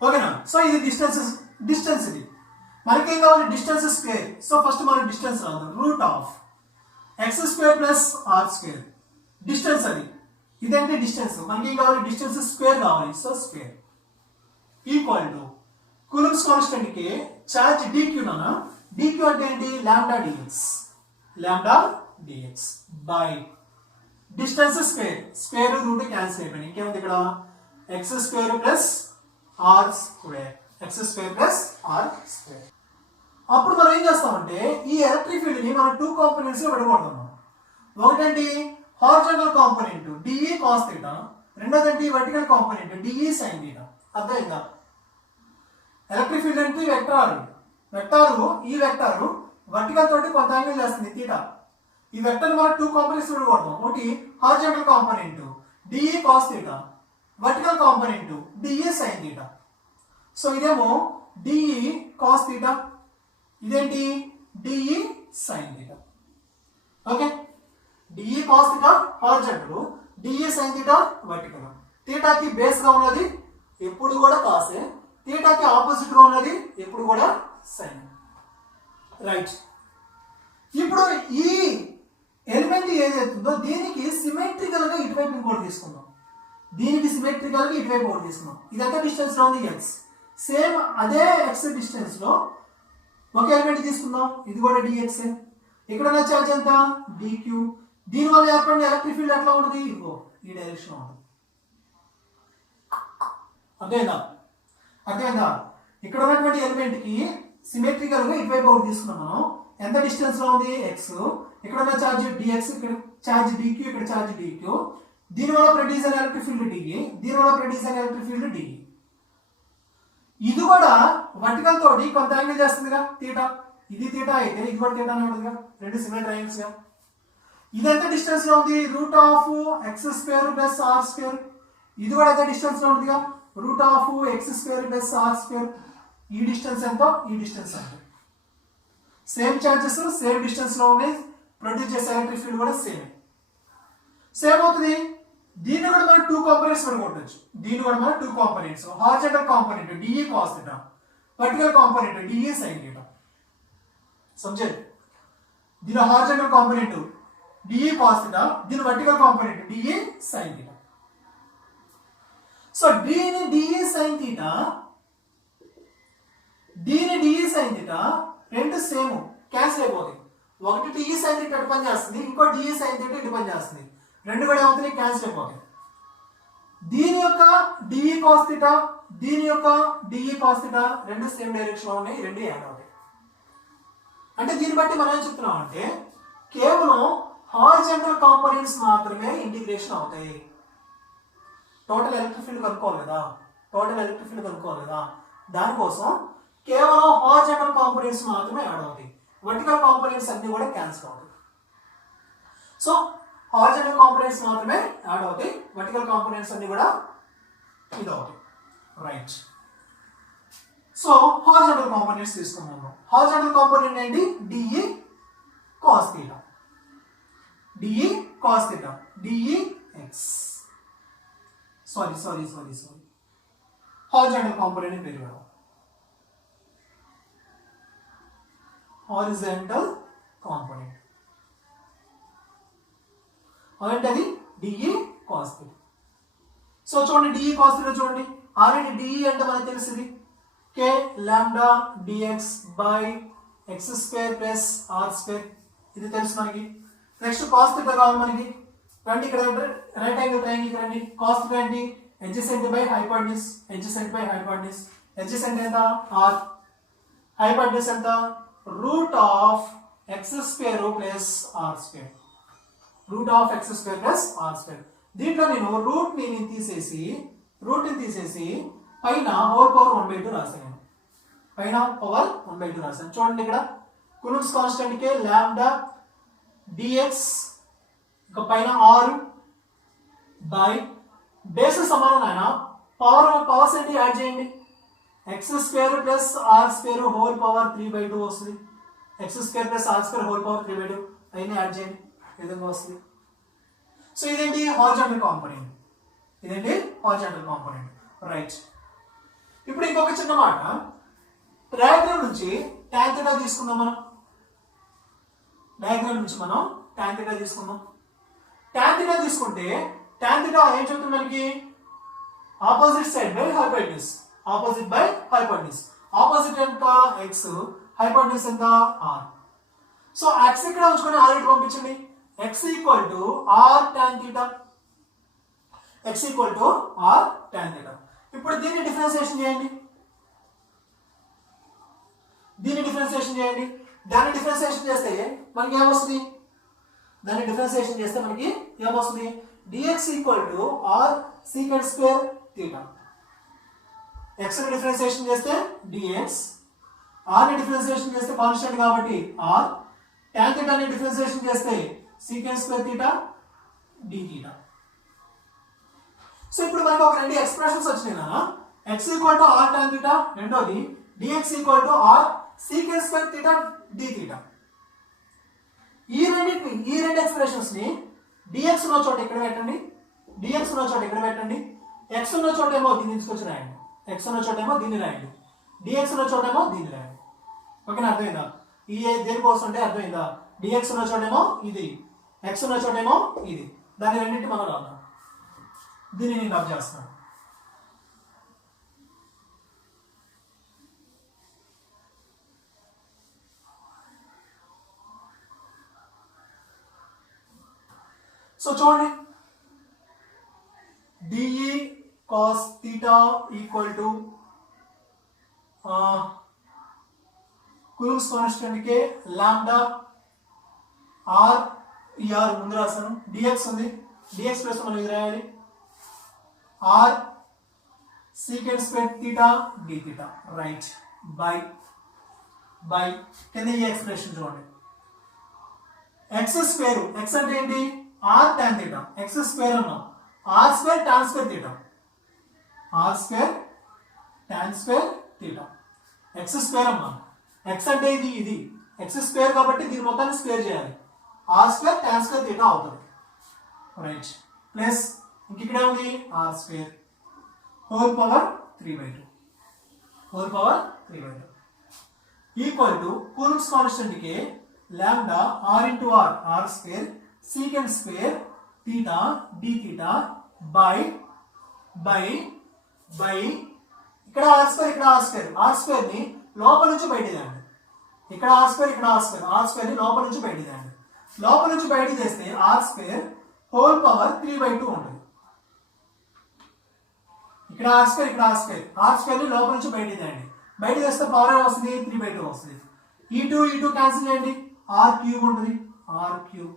ఓకేనా. సో ఇది డిస్టెన్స్ ఇది మనకేం కావాలి, డిస్టెన్స్ స్క్వేర్. సో ఫస్ట్ మనం డిస్టెన్స్ రాద్దాం, root of x square plus r square. Distance అది, ఇదేంటి డిస్టెన్స్, మనకేం కావాలి, డిస్టెన్స్ స్క్వేర్ కావాలి. So square equal to Coulomb's constant కి ఛార్జ్ డిక్యూ డిక్యూ అంటే ఏంటి, lambda dx by distance square root cancel అయిపోయింది. ఇంకేముంది ఇక్కడ, x square plus r square. అప్పుడు మనం ఏం చేస్తామంటే ఈ ఎలక్ట్రిక్ ఫీల్డ్ ని మనం 2 కాంపోనెంట్స్ లో విడగొడతాం. ఒకటంటే horizontal component dE cos theta, రెండోదంటే vertical component dE sine theta. అర్థమైందా. ఎలక్ట్రిక్ ఫీల్డ్ అంటే ఈ వెక్టారు వర్టికల్ తోటి కొంత యాంగిల్ చేస్తుంది థీటా. ఈ వెక్టర్ మనం 2 కాంపోనెంట్స్ విడగొడతాం. ఒకటి horizontal component dE cos theta, vertical component dE sine theta. So ఇదేమో డిఈ కాస్ థీటా, ఇదేంటి dE sine theta. Okay, dE cos theta horizontal, dE sine theta vertical. థీటాకి బేస్ గా ఉన్నది ఎప్పుడు కూడా కాసే, థీటాకి ఆపోజిట్ గా ఉన్నది ఎప్పుడు కూడా సైన్. రైట్. ఇప్పుడు ఈ ఎలిమెంట్ ఏదైతుందో దీనికి సిమెట్రికల్ గా ఇటువైపు ఇంకోటి తీసుకుందాం. ఇదంతా డిస్టెన్స్ లో ఉంది ఎక్స్. సేమ్ అదే ఎక్స్ డిస్టెన్స్ లో ఒక ఎలిమెంట్ తీసుకుందాం, ఇది కూడా డిఎక్స్. ఇక్కడ ఉన్న ఛార్జ్ ఎంత, డిక్యూ. దీనివల్ల ఏర్పడిన ఎలక్ట్రిక్ ఫీల్డ్ ఎట్లా ఉంటుంది, ఇదిగో ఈ డైరెక్షన్ ఉంటుంది. అర్థమైందా. ఇక్కడ ఉన్నటువంటి ఎలిమెంట్ కి సిమెట్రికల్ గా ఇటువైపు ఒకటి తీసుకున్నాం మనం, ఎంత డిస్టెన్స్ లో ఉంది x, ఇక్కడ ఉన్న ఛార్జ్ dx, ఇక్కడ ఛార్జ్ dq, ఇక్కడ ఛార్జ్ dq, దీని వల్ల ప్రొడ్యూస్ అయిన ఎలక్ట్రిక్ ఫీల్డ్ dE, దీని వల్ల ప్రొడ్యూస్ అయిన ఎలక్ట్రిక్ ఫీల్డ్ dE. ఇది కూడా వర్టికల్ తోటి కొంత యాంగిల్ చేస్తుందిగా తీటా, ఇది తీటా అయితే ఇది కూడా తీటానే ఉంటుందిగా, రెండు సిమిలర్ ట్రయాంగిల్స్ గా. ఇది ఎంత డిస్టెన్స్ లో ఉంది, root of x square plus r square, ఇది కూడా ఎంత డిస్టెన్స్ లో ఉంటుందిగా, root of x square plus r square. ఈ డిస్టెన్స్ ఎంతో ఈ డిస్టెన్స్ ఎంత, సేమ్ ఛార్జెస్ సేమ్ డిస్టెన్స్ లో ఉన్నాయి, ప్రొడ్యూస్ చేసే ఎలక్ట్రిక్ ఫీల్డ్ కూడా సేమ్ అవుతుంది. దీన్ని కూడా మనం టూ కాంపోనెంట్స్ అనుకోవచ్చు, దీన్ని కూడా మనం two components, horizontal component dE cos theta, vertical component dE sine theta. समझे, దీని horizontal component dE cos theta, దీని vertical component dE sine theta. So దీని డిఈ సైన్ థీటా, దీని డిఈ సైన్ థీటా రెండు సేమ్, క్యాన్సిల్ అయిపోతాయి. ఒకటి DE sine theta ఇటు పని చేస్తుంది, ఇంకో డిఈ సైన్ థీటా ఇటు పని చేస్తుంది, రెండు కూడా ఏమవుతాయి, క్యాన్సిల్ అయిపోతాయి. దీని యొక్క డిఈ కాస్ థీటా, దీని యొక్క డిఈ కాస్ థీటా రెండు సేమ్ డైరెక్షన్ లో ఉన్నాయి, రెండు యాడ్ అవుతాయి. అంటే దీన్ని బట్టి మనం ఏం చెప్తున్నాం అంటే కేవలం హారిజాంటల్ కాంపోనెంట్స్ మాత్రమే ఇంటిగ్రేషన్ అవుతాయి. టోటల్ ఎలక్ట్రిక్ ఫీల్డ్ కనుక్కోవాలి కదా, టోటల్ ఎలక్ట్రిక్ ఫీల్డ్ కనుక్కోవాలి కదా, దానికోసం కేవలం హారిజాంటల్ కాంపోనెంట్స్ మాత్రమే యాడ్ అవుతాయి, వర్టికల్ కాంపోనెంట్స్ అన్ని కూడా క్యాన్సిల్ అవుతాయి. సో హారిజాంటల్ కాంపోనెంట్స్ మాత్రమే యాడ్ అవుతాయి, వర్టికల్ కాంపోనెంట్స్ అన్ని కూడా ఇది అవుతాయి. రైట్. సో హారిజాంటల్ కాంపోనెంట్స్ తీసుకున్నాము. హారిజాంటల్ కాంపోనెంట్ ఏంటి, DE cos theta, dE cos theta, DE X, sorry horizontal component పేరు పెడదాం, హారిజాంటల్ కాంపోనెంట్ ఏంటది, డిఈ కాస్ థీటా. సో చూడండి డిఈ కాస్ థీటా చూడండి, ఆల్రెడీ డిఈ అంటే మనకి తెలిసింది k lambda dx by x square plus r square, ఇది తెలుసు మనకి. నెక్స్ట్ కాస్ థీటా కావాలి మనకి, రండి ఇక్కడ రైట్ యాంగిల్ ట్రయాంగిల్ రండి. కాస్ థీటా ఏంటి, adjacent by hypotenuse, adjacent by hypotenuse, adjacent ఎంత r, hypotenuse ఎంత root of x square plus r square, root of x square plus r square. దీంట్లో నేను రూట్ ని తీసేసి పైన హోల్ పవర్ 1/2 రాశాను, పైన పవర్ 1/2 రాశాను. చూడండి ఇక్కడ కులుంబ్స్ కాన్స్టెంట్ కే లాంబ్డా dx ఇక పైన r బై బేస్ సమానం అయినా పవర్స్ ఏంటి యాడ్ చేయండి, x square plus r square whole power 3/2 వస్తుంది, x square plus r square whole power 3/2 అయినా యాడ్ చేయండి, ఈ విధంగా వస్తుంది. సో ఇదేంటి హారిజాంటల్ కాంపోనెంట్, ఇదేంటి హారిజాంటల్ కాంపోనెంట్. రైట్. ఇప్పుడు ఇంకొక చిన్న మాట, డయాగ్రామ్ నుంచి tan θ తీసుకుందాం. మనం డయాగ్రామ్ నుంచి మనం tan θ తీసుకుందాం. tan θ తీసుకుంటే tan θ ఏం చెప్తుంది మనకి, opposite side by hypotenuse, opposite by hypotenuse, opposite ఎంత x, హైపోటెన్యూస్ ఎంత r. సో x ఇక్కడ ఉంచుకొని r ఇటు పంపించండి, x equal to r tan θ, x equal to r tan θ. ఇప్పుడు దీన్ని డిఫరెన్షియేషన్ చేయండి, దీన్ని డిఫరెన్షియేషన్ చేయండి. దాన్ని డిఫరెన్షియేషన్ చేస్తే మనకి ఏమొస్తుంది, దాన్ని డిఫరెన్షియేషన్ చేస్తే మనకి ఏమొస్తుంది, dx equal to r secant square θ. x ని డిఫరెన్షియేషన్ చేస్తే dx, r ని డిఫరెన్షియేషన్ చేస్తే కాన్స్టెంట్ కాబట్టి r, tan θ ని డిఫరెన్షియేషన్ చేస్తే secant స్క్వేర్ θ dθ. సో ఇప్పుడు మనకు ఒక రెండు ఎక్స్ప్రెషన్స్ వచ్చినాయి కదా, x equal to r tan θ, రెండోది dx equal to r secant square θ dθ. ఈ రెండు ఎక్స్ప్రెషన్స్ ని dx ఉన్న చోట ఇక్కడ పెట్టండి, dx ఉన్న చోట ఇక్కడ పెట్టండి, x ఉన్న చోట ఏమో దీన్ని తీసుకొచ్చి రాయండి, x ఉన్న చోట ఏమో దీన్ని రాయండి, dx ఉన్న చోట ఏమో దీన్ని రాయండి. ఓకేనా, అర్థమైందా? ఈ దేనికోసం అంటే అర్థమైందా, dx ఉన్న చోట ఏమో ఇది, x ఉన్న చోట ఏమో ఇది, దాన్ని రెండింటి మనం రాద్దాం. దీన్ని నేను రబ్ చేస్తున్నాను. సో చూడండి, dE cos theta equal to Coulomb's constant K lambda r ఈ ఆర్ ముందు రాస్తాను, డిఎక్స్ ఉంది, డిఎక్స్ ప్లస్ మనం ఇది రాయాలి r secant square theta d theta, right. By కింద ఈ ఎక్స్ప్రెషన్ చూడండి, ఎక్స్ స్క్వేర్, ఎక్స్ అంటే ఏంటి r tan theta, x square అన్నాం, r square tan square theta, r square tan square theta, x square అన్నాం, ఎక్స్ అంటే ఇది ఎక్స్ స్క్వేర్ కాబట్టి దీని మొత్తాన్ని స్క్వేర్ చేయాలి, r square tan square theta అవుతుంది, రైట్. ప్లస్ ఇంక ఇక్కడ ఉంది r square whole power 3/2 whole power 3/2 equal to Coulomb's constant కి lambda r into r, r square secant square theta d theta by ఇక్కడ ఆర్ స్క్వేర్, ఇక్కడ r square, r square ని లోపల నుంచి బయటికి తేండి, ఇక్కడ ఆర్ స్క్వేర్, ఇక్కడ ఆర్ స్క్వేర్, ఆర్ స్క్వేర్ ని లోపల నుంచి బయటికి తేండి, లోపల నుంచి బయటికి తెస్తే ఆర్ స్క్వేర్ హోల్ పవర్ 3/2 ఉంటుంది, ఇక్కడ ఆర్ స్క్వేర్, ఇక్కడ ఆర్ స్క్వేర్, ఆర్ స్క్వేర్ ని లోపల నుంచి బయటికి తేండి, బయటికి తెస్తే పవర్ వస్తుంది 3/2 వస్తుంది, ఈ టూ క్యాన్సిల్ చేయండి, ఆర్ క్యూబ్ ఉంటుంది, ఆర్ క్యూబ్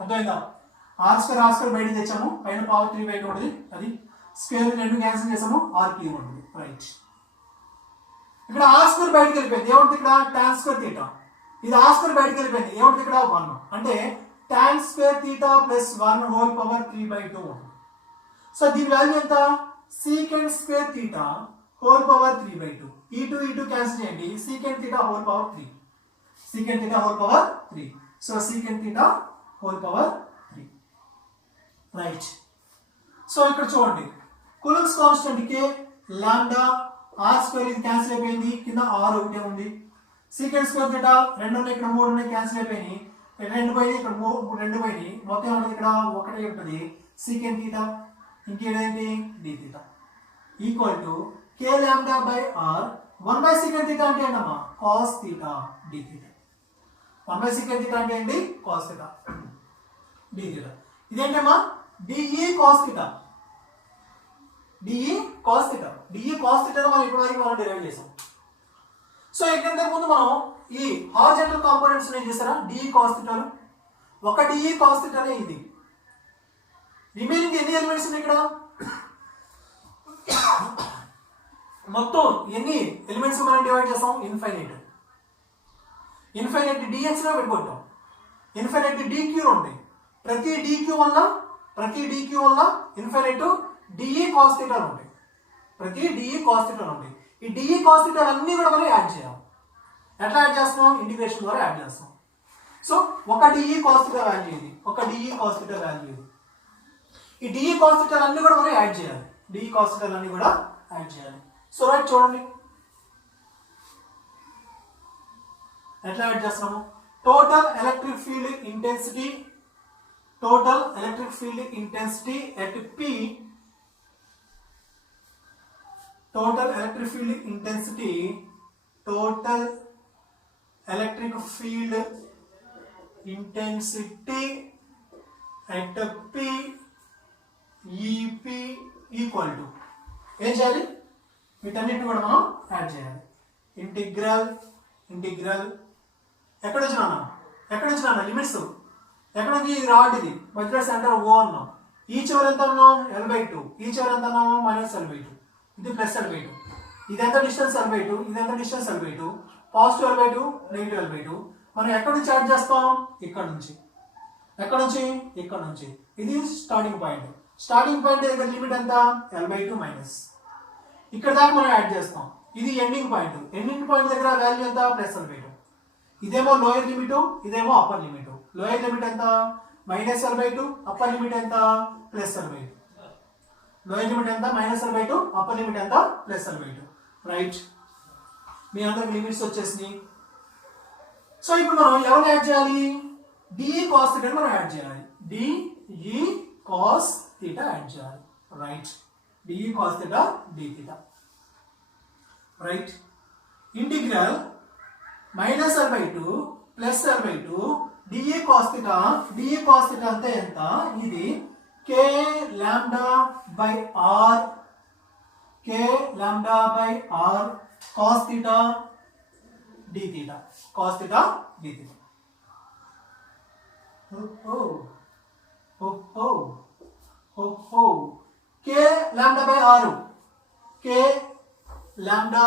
అర్థమైందా, ఆర్ స్క్వేర్ బయటికి తెచ్చాము, పైన పవర్ 3/2 ఉంటుంది, అది స్క్వేర్ రెండు క్యాన్సిల్ చేసాము, ఆర్ క్యూబ్ ఉంటుంది, రైట్. ఇక్కడ ఆర్ స్క్వేర్ బయటికి వెళ్ళిపోయింది, ఏముంటుంది ఇక్కడ టాన్ స్క్వేర్ థీటా, ఇది ఆర్ స్క్వేర్ బయటికి వెళ్ళిపోయింది, ఏముంటుంది ఇక్కడ 1, అంటే tan square theta plus 1 whole power 3/2 ఉంటుంది. సో దీని వాల్యూ ఎంత, secant square theta whole power 3/2, ఈ టూ క్యాన్సిల్ చేయండి, secant theta whole power 3, secant theta whole power 3, so secant theta whole power 3, right. So ఇక్కడ చూడండి కూలుంబ్స్ కాన్స్టెంట్ కే lambda r square ఇది cancel అయిపోయింది, కింద ఆర్ ఒకటే ఉంది, సీకెంట్ స్క్వేర్ థీటా 2 ఉన్నాయి, ఇక్కడ 3 ఉన్నాయి, క్యాన్సిల్ అయిపోయినాయి, 2 పోయింది, ఇక్కడ 2 పోయినాయి, మొత్తం ఉంటుంది ఇక్కడ 1 ఉంటుంది, సీకెంట్ థీటా ఇంకేంటి d theta equal to K lambda by r 1 by secant theta అంటే ఏంటమ్మా cos theta d theta, 1 by secant theta అంటే ఏంటి కాస్ థీటా డి థీటా, ఇదేంటమ్మా dE cos theta, dE cos theta, dE cos theta మనం ఇప్పటివరకు మనం derive చేసాం. So ఇక్కడ ముందు మనం ఈ హారిజాంటల్ కాంపోనెంట్స్ ఏం చేస్తారా, డిఈ కాస్ థీటాలు, ఒక డిఈ కాస్ థీటానే ఇది, రిమైనింగ్ ఎన్ని ఎలిమెంట్స్ ఉన్నాయి ఇక్కడ, మొత్తం ఎన్ని ఎలిమెంట్స్ మనం డివైడ్ చేస్తాం, ఇన్ఫైనైట్ డిఎక్స్ లో పెట్టుకుంటాం, ఇన్ఫైనైట్ డిక్యూ ఉంటాయి, ప్రతి డిక్యూ వల్ల ఇన్ఫైనైట్ డిఈ కాస్ థీటాలు ఉంటాయి, ప్రతి డిఈ కాస్ థీటాలు ఉంటాయి, ఈ డిఈ కాస్ థీటాలు అన్ని కూడా మనం యాడ్ చేయాలి, ఎట్లా యాడ్ చేస్తాం, ఇంటిగ్రేషన్ ద్వారా యాడ్ చేస్తాం. సో ఒక డిఈ కాస్ థీటా వాల్యూ ఇది, ఒక డిఈ కాస్ థీటా వాల్యూ ఇది, ఈ డిఈ కాస్ థీటాలు అన్ని కూడా మనం యాడ్ చేయాలి, డిఈ కాస్ థీటాలు అన్ని కూడా యాడ్ చేయాలి. సో రైట్ చూడండి ఎట్లా యాడ్ చేస్తాము, total electric field intensity at P, total electric field intensity at P EP equal to ఏం చేయాలి, వీటన్నిటిని కూడా మనం యాడ్ చేయాలి, ఇంటిగ్రల్ ఎక్కడ వచ్చినా లిమిట్స్ ఎక్కడ ఉంది, ఇది రాడ్, ఇది మధ్యలో సెంటర్ ఓ అన్నాం, ఈ చివరి ఎంత అన్నాం L/2, ఈ చివరి ఎంత అన్నాము -L/2, ఇది +L/2, ఇది ఎంత డిస్టెన్స్ L/2, ఇది ఎంత distance L/2, positive L/2 negative L/2, మనం ఎక్కడ నుంచి యాడ్ చేస్తాం, ఇక్కడ నుంచి, ఇక్కడ నుంచి, ఇది స్టార్టింగ్ పాయింట్ దగ్గర లిమిట్ ఎంత L/2 మైనస్, ఇక్కడ దాకా మనం యాడ్ చేస్తాం, ఇది ఎండింగ్ పాయింట్ దగ్గర వాల్యూ ఎంత +L/2, ఇదేమో లోయర్ లిమిట్, ఇదేమో అప్పర్ లిమిట్, లోయర్ లిమిట్ ఎంత -L/2, అప్పర్ లిమిట్ ఎంత +L/2, లోయర్ లిమిట్ ఎంత -L/2, అప్పర్ లిమిట్ ఎంత +L/2, రైట్. మీ అందరికి లిమిట్స్ వచ్చేసినాయి. సో ఇప్పుడు మనం ఎవరు యాడ్ చేయాలి, డిఈ కాస్ థీటా మనం యాడ్ చేయాలి, డిఈ కాస్ థీటా యాడ్ చేయాలి, right. D E cos theta d theta, right. Integral -L/2 +L/2 d E cos theta అంటే ఎంత, ఇది k lambda by r cos theta d theta. Cos theta d theta. K lambda by r. K lambda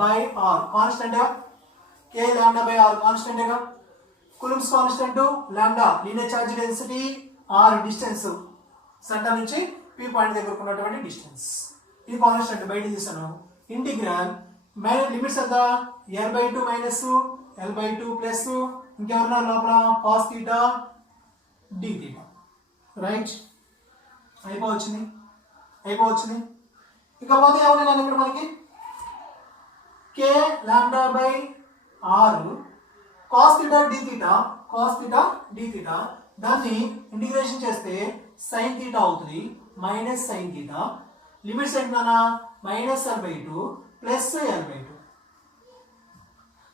by r constant है. K lambda by r constant है. Coulomb's constant lambda linear charge density r distance centre నుంచి p point దగ్గరకు ఉన్నటువంటి distance. ఇది constant బయట తీసాను. Integral limits ఎంత l/2 minus l/2 plus ఇంకెవరున్నారు లోపల cos theta d theta. Right, అయిపోవచ్చింది. ఇకపోతే ఏమన్నా ఇక్కడ మనకి k lambda by r cos theta d theta దాన్ని ఇంటిగ్రేషన్ చేస్తే sin theta అవుతుంది మైనస్ sin theta. లిమిట్స్ ఏంటన్నా -l/2 plus l/2.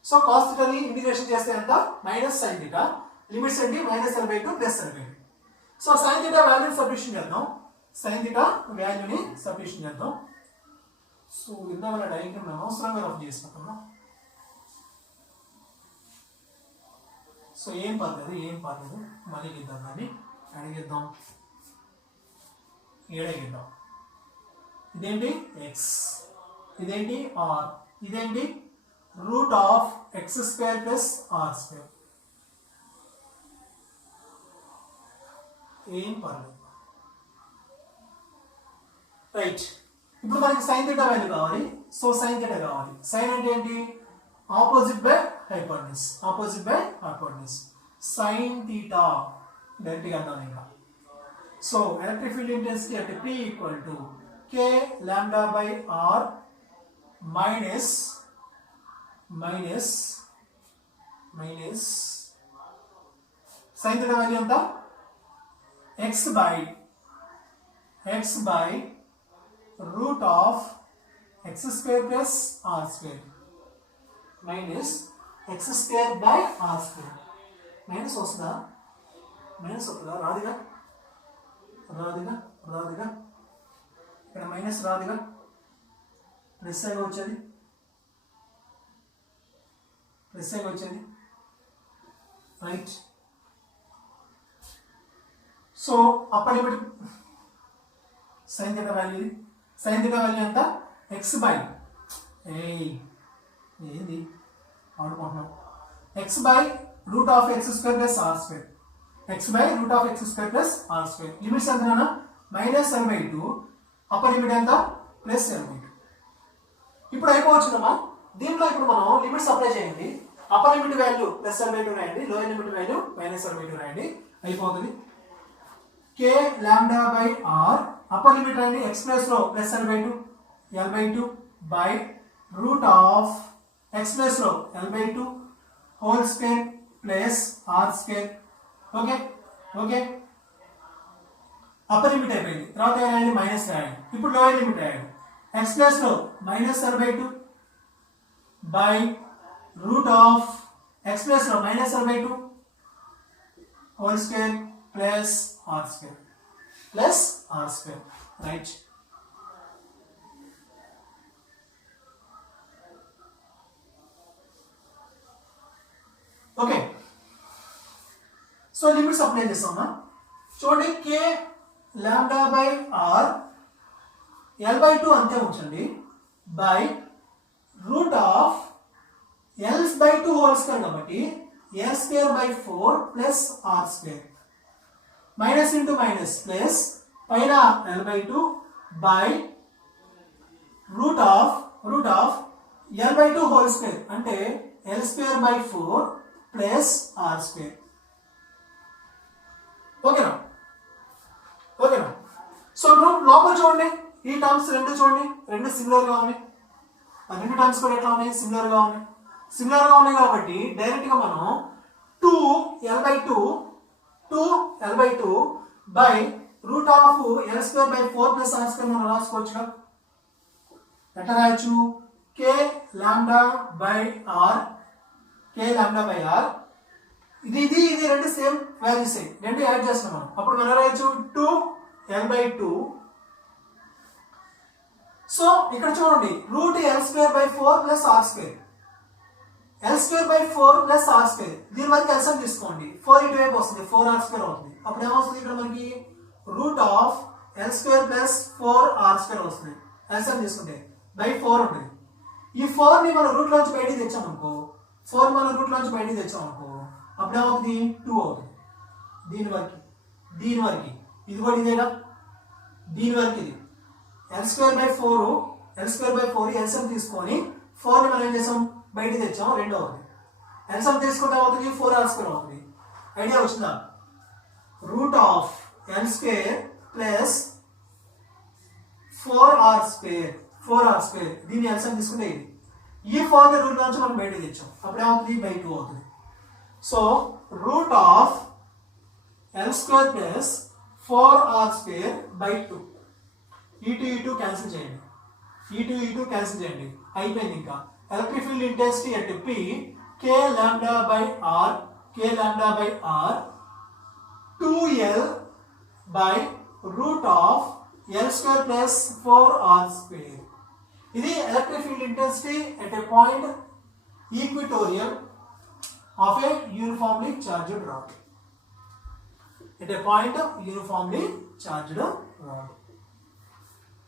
So cos theta ని ఇంటిగ్రేషన్ చేస్తే ఎంత -sin theta. లిమిట్స్ ఏంటి -l/2 plus l/2. So sin theta వాల్యూని substitution చేద్దాం. సో ఇందాక డయాగ్రామ్ అనవసరంగా రఫ్ చేసినప్పుడు సో ఏం పర్లేదు మళ్ళీ గీద్దాం. దాన్ని అడిగిద్దాం, ఏడగిద్దాం. ఇదేంటి x, ఇదేంటి r, ఇదేంటి √x² ప్లస్ r². ఏం పర్లేదు. రైట్, ఇప్పుడు మనకి sin theta వాల్యూ కావాలి. సో sin theta కావాలి. sin అంటే ఏంటి opposite by hypotenuse. sin theta direct గా అందాం ఇంకా. సో ఎలక్ట్రిక్ ఫీల్డ్ ఇంటెన్సిటీ అంటే P equal to K lambda by r minus sin theta value ఎంత x by √x² plus r² minus x² by r². Minus వస్తుందా? రాదుగా. ఇక్కడ minus రాదుగా, plus అయిగా వచ్చేది. Right, so upper limit sin theta value ఎంత x by ఏంది ఆడుకుంటున్నాం x by √x² plus r². Limits ఎంత నాన్న -l/2, అప్పర్ లిమిట్ ఎంత ప్లస్ l/2. ఇప్పుడు అయిపోవచ్చునమ్మా. దీంట్లో ఇప్పుడు మనం లిమిట్స్ అప్లై చేయండి. అప్పర్ లిమిట్ వాల్యూ +l/2 రాయండి, లోయర్ లిమిట్ వాల్యూ -l/2 రాయండి. అయిపోతుంది. K lambda by r upper limit రాయండి, x ప్లస్ లో l/2 బై √x ప్లస్ లో l/2 whole square plus r². Okay upper limit అయిపోయింది. తర్వాత రాయండి మైనస్ రాయండి. ఇప్పుడు లోయర్ లిమిట్ రాయండి. x ప్లస్ లో -l/2 బై √x ప్లస్ లో -l/2 whole square plus r². Right, okay. So limits apply చేస్తామా. చూడండి, K lambda by r l/2 అంతే ఉంచండి బై √l/2 హోల్ స్క్వేర్ కాబట్టి l²/4 plus r². Minus into minus plus పైన l/2 by √l/2 whole square అంటే l²/4 plus r². ఓకేనా. So లోపల చూడండి, ఈ టర్మ్స్ రెండు చూడండి, రెండు సిమిలర్ గా ఉన్నాయి. ఆ రెండు టర్మ్స్ కూడా ఎట్లా ఉన్నాయి? సిమిలర్ గా ఉన్నాయి కాబట్టి డైరెక్ట్ గా మనం 2l/2 by √l²/4 plus r² మనం రాసుకోవచ్చు. ఎట్లా రాయొచ్చు? K lambda by r ఇది రెండు సేమ్ వాల్యూస్, రెండు యాడ్ చేస్తున్నాం మనం. అప్పుడు మనం రాయొచ్చు 2l/2. సో ఇక్కడ చూడండి √l²/4 plus r². L square by 4 plus r square. దీని వరకు ఎల్సిఎం తీసుకోండి. 4 ఇటువైపు వస్తుంది, 4r స్క్వేర్ అవుతుంది. అప్పుడు ఏమొస్తుంది ఇక్కడ మనకి root of L square plus 4r square వస్తుంది. ఎల్సిఎం తీసుకుంటే బై 4 ఉంటుంది. ఈ 4 ని మనం రూట్ లోంచి బయటికి తెచ్చామనుకో, 4 మనం రూట్ లోంచి బయటికి తెచ్చామనుకో అప్పుడు ఏమవుతుంది 2 అవుతుంది. దీని వరకు ఇది కూడా ఇదేనా, దీని వరకు ఇది ఎల్ స్క్వేర్ బై 4 ఎల్సిఎం తీసుకొని 4 ని మనం ఏం చేసాం బయటికి తెచ్చాం, 2 అవుతుంది. ఎల్సిఎం తీసుకుంటే అవుతుంది 4r స్క్వేర్ అవుతుంది. ఐడియా వచ్చిందా? Root of L square plus 4r square దీన్ని ఎల్సిఎం తీసుకుంటే ఇది. ఈ 4 ని రూట్ నుంచి మనం బయటికి తెచ్చాం, అప్పుడు ఏమవుతుంది బై 2 అవుతుంది. So root of L square plus 4r square by 2. ఇటు క్యాన్సిల్ చేయండి, ఇటు క్యాన్సిల్ చేయండి, అయిపోయింది. ఇంకా electric field intensity at P k lambda by r 2l by root of l square plus 4r square. ఇది electric field intensity at a point equatorial of A uniformly charged rod.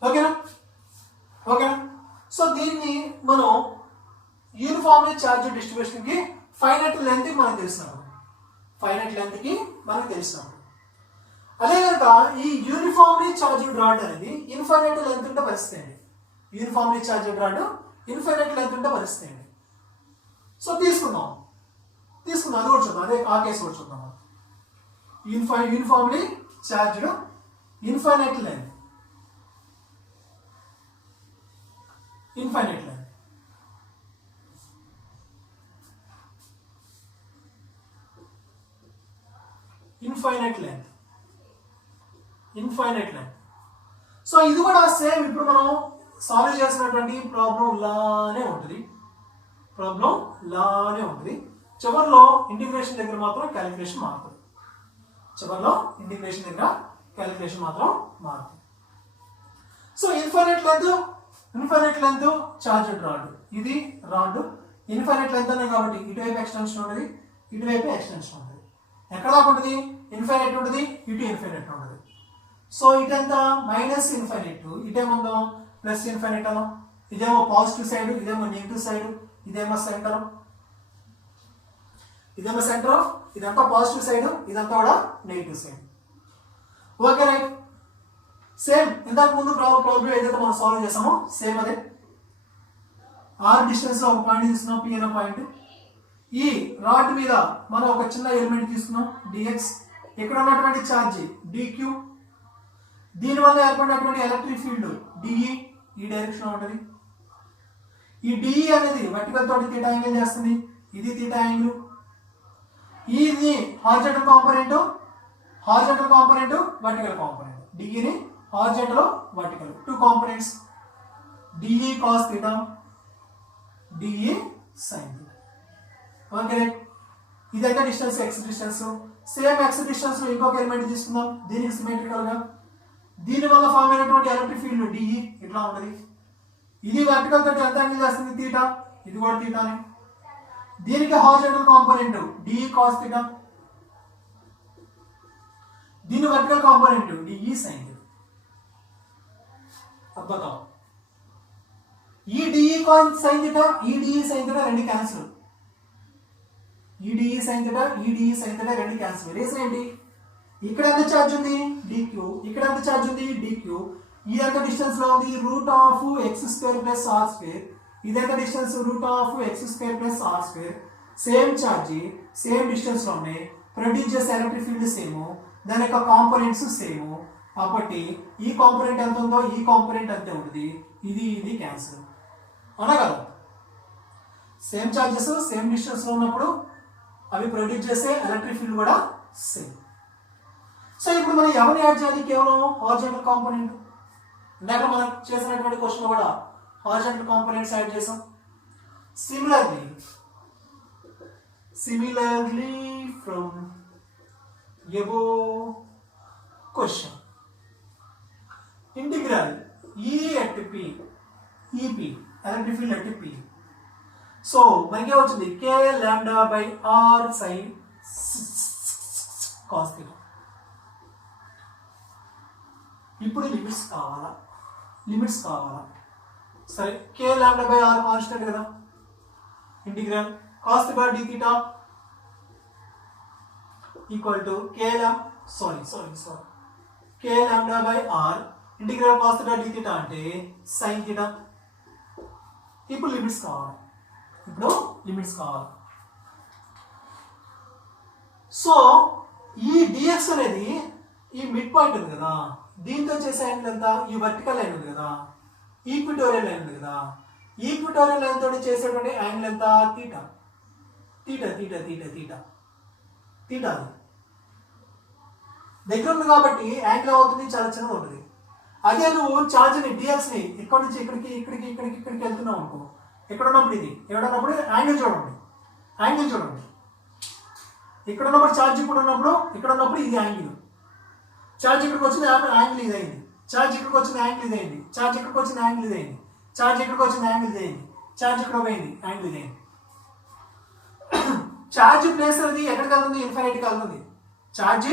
ఓకేనా? So దీన్ని మనం uniformly charge distribution కి finite length మనకు తెలిసినప్పుడు అదే కనుక ఈ యూనిఫామ్లీ చార్జ్డ్ రాడ్ అనేది ఇన్ఫైనైట్ లెంత్ ఉంటే పరిస్థితి అండి. Uniformly charged rod infinite length ఉంటే పరిస్థితి అండి. సో తీసుకుందాం అది కూడా చూద్దాం, అదే ఆ కేసు కూడా చూద్దాం. Uniformly charged infinite length infinite length. So ఇది కూడా సేమ్ ఇప్పుడు మనం సాల్వ్ చేసినటువంటి ప్రాబ్లం లానే ఉంటుంది. చివరిలో ఇంటిగ్రేషన్ దగ్గర మాత్రం క్యాలిక్యులేషన్ మారుతుంది. So infinite length charged rod, ఇది రాడ్ ఇన్ఫైనైట్ లెంత్ అనే కాబట్టి ఇటువైపు ఎక్స్టెన్షన్ ఉంటుంది, ఇటువైపు ఎక్స్టెన్షన్ ఉంటుంది. ఎక్కడ దాకా ఉంటుంది? ఇన్ఫైనైట్ ఉంటుంది, ఇటు ఇన్ఫైనైట్ ఉంటుంది. సో ఇటంతా మైనస్ ఇన్ఫైనైట్, ఇటేముందో ప్లస్ ఇన్ఫైనైట్ అనం. ఇదేమో పాజిటివ్ సైడ్, ఇదేమో నెగిటివ్ సైడ్, ఇదేమో సెంటర్, ఇదంతా పాజిటివ్ సైడ్, ఇదంతా కూడా negative side. Okay right. Same ఇంతకు ముందు ప్రాబ్లం ఏదైతే మనం సాల్వ్ చేసామో సేమ్ అదే. r డిస్టెన్స్ లో ఒక పాయింట్ తీసుకున్నాం, P అనే పాయింట్. ఈ రాడ్ మీద మనం ఒక చిన్న ఎలిమెంట్ తీసుకున్నాం dx. ఇక్కడ ఉన్నటువంటి ఛార్జ్ dq, దీని వల్ల ఏర్పడినటువంటి ఎలక్ట్రిక్ ఫీల్డ్ dE ఈ డైరెక్షన్ ఉంటుంది. ఈ dE అనేది వర్టికల్ తోటి తీటా యాంగిల్ చేస్తుంది, ఇది తీటా యాంగిల్. ఇది horizontal component, vertical component. dE ని horizontal, vertical, 2 components, dE cos theta, dE sin theta. Okay, ఇదైతే distance x distance. Same x distance లో ఇంకొక ఎలిమెంట్ తీసుకుందాం, దీనికి సిమెట్రికల్ గా. దీని వల్ల ఫామ్ అయినటువంటి ఎలక్ట్రిక్ ఫీల్డ్ dE ఇట్లా ఉంటుంది. ఇది వర్టికల్ తోటి ఎంత యాంగిల్ చేస్తుంది? తీటా, ఇది కూడా తీటానే. దీనికి horizontal component dE cos theta, దీని vertical component dE sin theta. अब बताओ, ఈ dE sin theta, ఈ dE sin theta రెండు క్యాన్సిల్. ఈ dE sin theta రెండు క్యాన్సిల్. రీజన్ ఏంటి? ఇక్కడ ఎంత ఛార్జ్ ఉంది? dq. ఇక్కడ ఎంత ఛార్జ్ ఉంది? dq. ఈ ఎంత డిస్టెన్స్ లో ఉంది? Root of x² plus r². ఇది ఎంత distance? Root of x² plus r². Same charge, same distance లో ఉన్నాయి. ప్రొడ్యూస్ చేసే ఎలక్ట్రిక్ ఫీల్డ్ సేమ్, దాని యొక్క కాంపోనెంట్స్ సేమ్. కాబట్టి ఈ కాంపోనెంట్ ఎంత ఉందో ఈ కాంపోనెంట్ అంతే ఉంటుంది. ఇది క్యాన్సిల్, అవునా కదా? సేమ్ ఛార్జెస్ సేమ్ డిస్టెన్స్ లో ఉన్నప్పుడు అవి ప్రొడ్యూస్ చేసే ఎలక్ట్రిక్ ఫీల్డ్ కూడా సేమ్. సో ఇప్పుడు మనం ఎవరిని యాడ్ చేయాలి? కేవలం హారిజాంటల్ కాంపోనెంట్. ఇందాక మనం చేసినటువంటి క్వశ్చన్ కూడా హారిజాంటల్ కాంపోనెంట్స్ యాడ్ చేసాం. Similarly from above question, integral E at P, EP, electric field at P. So మనకి ఏమవుతుంది కే lambda by r sine cos theta. ఇప్పుడు లిమిట్స్ కావాలా సరే K lambda by r constant కదా, integral cos theta d theta equal to K lambda by r integral cos theta d theta అంటే sine theta. ఇప్పుడు limits కావాలి. So ఈ dx అనేది ఈ మిడ్ పాయింట్ ఉంది కదా, దీంతో చేసే యాంగిల్ ఎంత, ఈ వర్టికల్ లైన్ ఉంది కదా, ఈక్విటోరియల్ లైన్ ఉంది కదా, ఈక్విటోరియల్ లైన్ తోటి చేసేటువంటి యాంగిల్ ఎంత, తీటా. దగ్గర ఉంది కాబట్టి యాంగిల్ అవుతుంది చాలా చిన్నది ఉంటుంది. అదే నువ్వు ఛార్జ్ని డిఎక్స్ని ఇక్కడ నుంచి ఇక్కడికి వెళ్తున్నావు అనుకో, ఇక్కడ ఉన్నప్పుడు ఇది ఎవడన్నప్పుడు యాంగిల్ చూడండి, ఇక్కడ ఉన్నప్పుడు ఛార్జ్ ఇక్కడ ఉన్నప్పుడు ఇది యాంగిల్, ఛార్జ్ ఇక్కడికి వచ్చిన యాంగిల్ ఇదైంది, ఛార్జ్ ఇక్కడికి వచ్చిన యాంగిల్ ఇదైంది, ఛార్జ్ ఇక్కడికి వచ్చిన యాంగిల్ ఇదైంది, ఛార్జ్ ఇక్కడికి వచ్చిన యాంగిల్ ఇదైంది, ఛార్జ్ ఇక్కడ పోయింది యాంగిల్ ఇదైంది. ఛార్జ్ ప్లేస్ అనేది ఎక్కడికి వెళ్తుంది, ఇన్ఫినిటీకి వెళ్తుంది. ఛార్జ్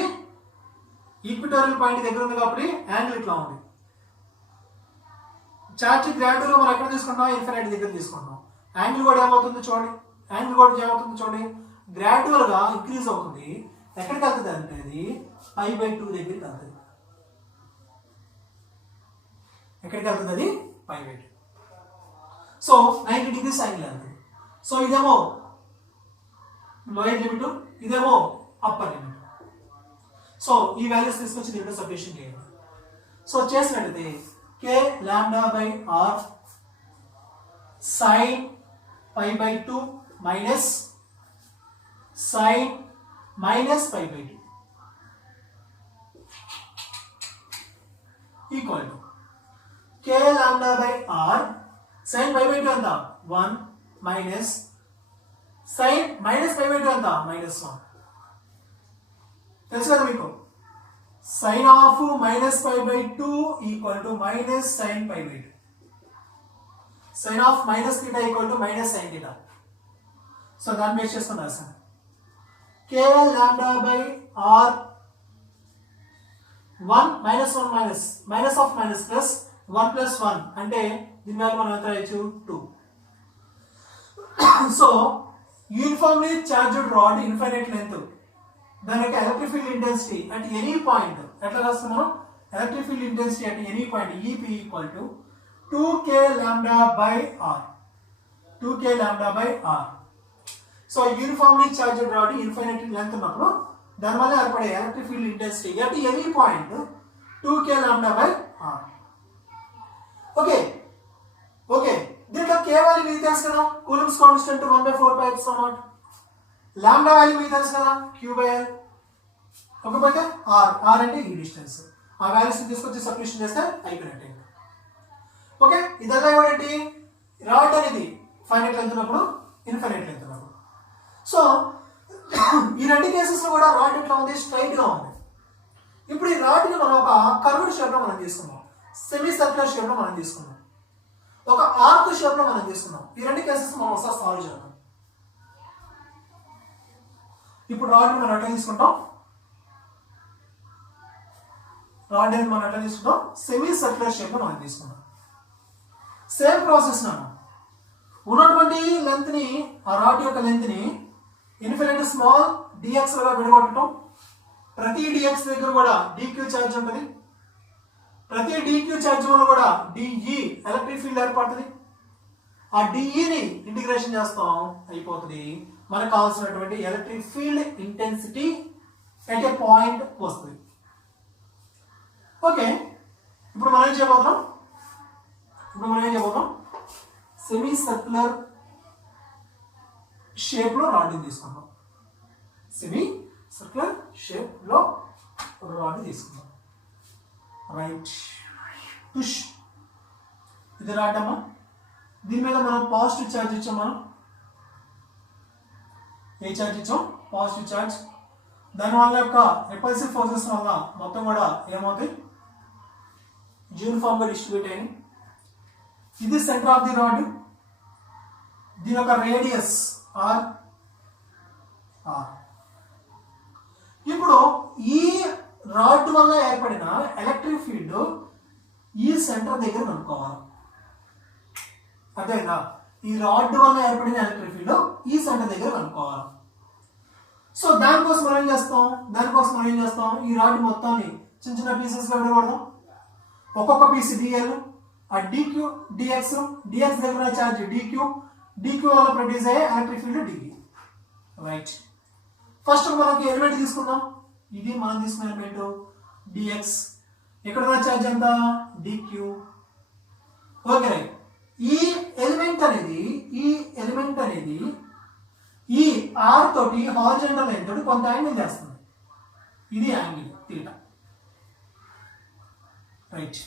ఈక్విటోరియల్ పాయింట్ దగ్గర ఉంది కాబట్టి యాంగిల్ ఇట్లా ఉంది. ఛార్జ్ గ్రాడ్యువల్గా మనం ఎక్కడ తీసుకుంటాం, ఇన్ఫినిటీ దగ్గర తీసుకుంటాం. యాంగిల్ కూడా ఏమవుతుందో చూడండి, గ్రాడ్యువల్గా ఇంక్రీజ్ అవుతుంది. ఎక్కడికి వెళ్తుంది అంటే అది π/2 దగ్గరికి వెళ్తుంది. ఎక్కడికి వెళ్తుంది అది π/2. సో 90 degrees యాంగిల్ వెళ్తుంది. సో ఇదేమో లోయర్ లిమిట్, ఇదేమో అప్పర్ లిమిట్. సో ఈ వాల్యూస్ తీసుకొచ్చి దీంట్లో సబ్స్టిట్యూషన్ చేయండి. సో చేసినట్టయితే K lambda by r sine π/2 minus sine minus π/2 equal to K lambda by r sine π/2 ఎంత 1 మైనస్ సైన్ మైనస్ π/2 ఎంత -1. తెలుసు కదా మీకు, sine of minus π/2 equal to minus sine π/2, sine of minus theta equal to minus sine theta. So దాన్ని base చేసుకుని రాస్తాను K lambda by r 1 minus of minus plus 1 plus 1 అంటే దీని వాల్యూ మనం ఎంత రాయొచ్చు 2. So uniformly charged rod infinite length, దాని యొక్క electric field intensity at any point ఎట్లా రాస్తున్నాం, electric field intensity at any point EP equal to 2k lambda by r. So uniformly charged rod infinite length ఉన్నప్పుడు దాని వల్ల ఏర్పడే electric field intensity at any point 2k lambda by r. Okay దీంట్లో k value మీకు తెలుసు కదా, coulombs constant 1/4πε0. Lambda value మీకు తెలుసు కదా, Q/L. ఒకపోతే R అంటే ఈ డిస్టెన్స్. ఆ వాల్యూస్ తీసుకొచ్చి సబ్స్టిట్యూషన్ చేస్తే అయిపోయినట్టే. ఓకే, ఇదల్లా ఏమిటి, రాడ్ అనేది ఫైనైట్ లెంత్ ఉన్నప్పుడు, ఇన్ఫైనైట్ లెంత్ ఉన్నప్పుడు. సో ఈ రెండు కేసెస్లో కూడా రాడ్ ఎట్లా ఉంది, స్ట్రైట్గా ఉంది. ఇప్పుడు ఈ రాడ్ని మనం ఒక కర్వ్డ్ షేప్లో మనం తీసుకున్నాం, సెమీ సర్క్యులర్ షేప్లో మనం తీసుకున్నాం, ఒక ఆర్క్ షేప్లో మనం తీసుకున్నాం. ఈ రెండు కేసెస్ మనం ఒకసారి సాల్వ్ చేద్దాం. ఇప్పుడు రాడ్ మనం ఎట్లా తీసుకుంటాం, సెమీ సర్క్యులర్ షేప్లో మనం తీసుకుంటాం. సేమ్ ప్రాసెస్ నాను ఉన్నటువంటి లెంత్ని, ఆ రాడ్ యొక్క లెంత్ని ఇన్ఫినిటీ స్మాల్ డిఎక్స్లుగా విడగొట్టడం. ప్రతి డిఎక్స్ దగ్గర కూడా dq ఛార్జ్ ఉంటుంది, ప్రతి dq ఛార్జ్ వల్ల కూడా dE ఎలక్ట్రిక్ ఫీల్డ్ ఏర్పడుతుంది. ఆ dEని ఇంటిగ్రేషన్ చేస్తాం, అయిపోతుంది. మనకు కావాల్సినటువంటి electric field intensity at a point వస్తుంది. ఓకే, ఇప్పుడు మనం ఏం చేయబోతున్నాం, సెమీ సర్క్యులర్ షేప్లో రాడ్ని తీసుకుందాం. Right, push. ఇది రాడ్ అమ్మా, దీని మీద మనం పాజిటివ్ ఛార్జ్ ఇచ్చాం. మనం ఏ ఛార్జ్ ఇచ్చాం, పాజిటివ్ ఛార్జ్. దానివల్ల యొక్క రిపల్సివ్ ఫోర్సెస్ వల్ల మొత్తం కూడా ఏమవుతాయి, యూనిఫామ్గా డిస్ట్రిబ్యూట్ అయ్యి. ఇది సెంటర్ ఆఫ్ ది రాడ్, దీని యొక్క రేడియస్ ఆర్. ఇప్పుడు ఈ రాడ్ వల్ల ఏర్పడిన ఎలక్ట్రిక్ ఫీల్డ్ ఈ సెంటర్ దగ్గర కనుక్కోవాలి. అదేనా, ఈ రాడ్ వల్ల ఏర్పడిన ఎలక్ట్రిక్ ఫీల్డ్ ఈ సెంటర్ దగ్గర కనుక్కోవాలి. సో దానికోసం మనం ఏం చేస్తాం, ఈ రాడ్ మొత్తాన్ని చిన్న చిన్న పీసెస్ గా విడగొడదాం. ఒక్కొక్క పీస్ డిఎల్, ఆ డిక్యూ డిఎక్స్, డిఎక్స్ దగ్గర ఛార్జ్ డిక్యూ, డిక్యూ వల్ల ప్రొడ్యూస్ అయ్యే electric field DE. Right, first మనకి ఎలిమెంట్ తీసుకుందాం. ఇది మనం తీసుకున్న ఎలిమెంట్ డిఎక్స్, ఇక్కడ ఉన్న ఛార్జ్ ఎంత డిక్యూ. ఓకే రైట్, ఈ ఎలిమెంట్ అనేది ఈ ఆర్ తోటి హారిజాంటల్ లైన్ తోటి కొంత యాంగిల్ చేస్తుంది. ఇది యాంగిల్ తీటా. రైట్,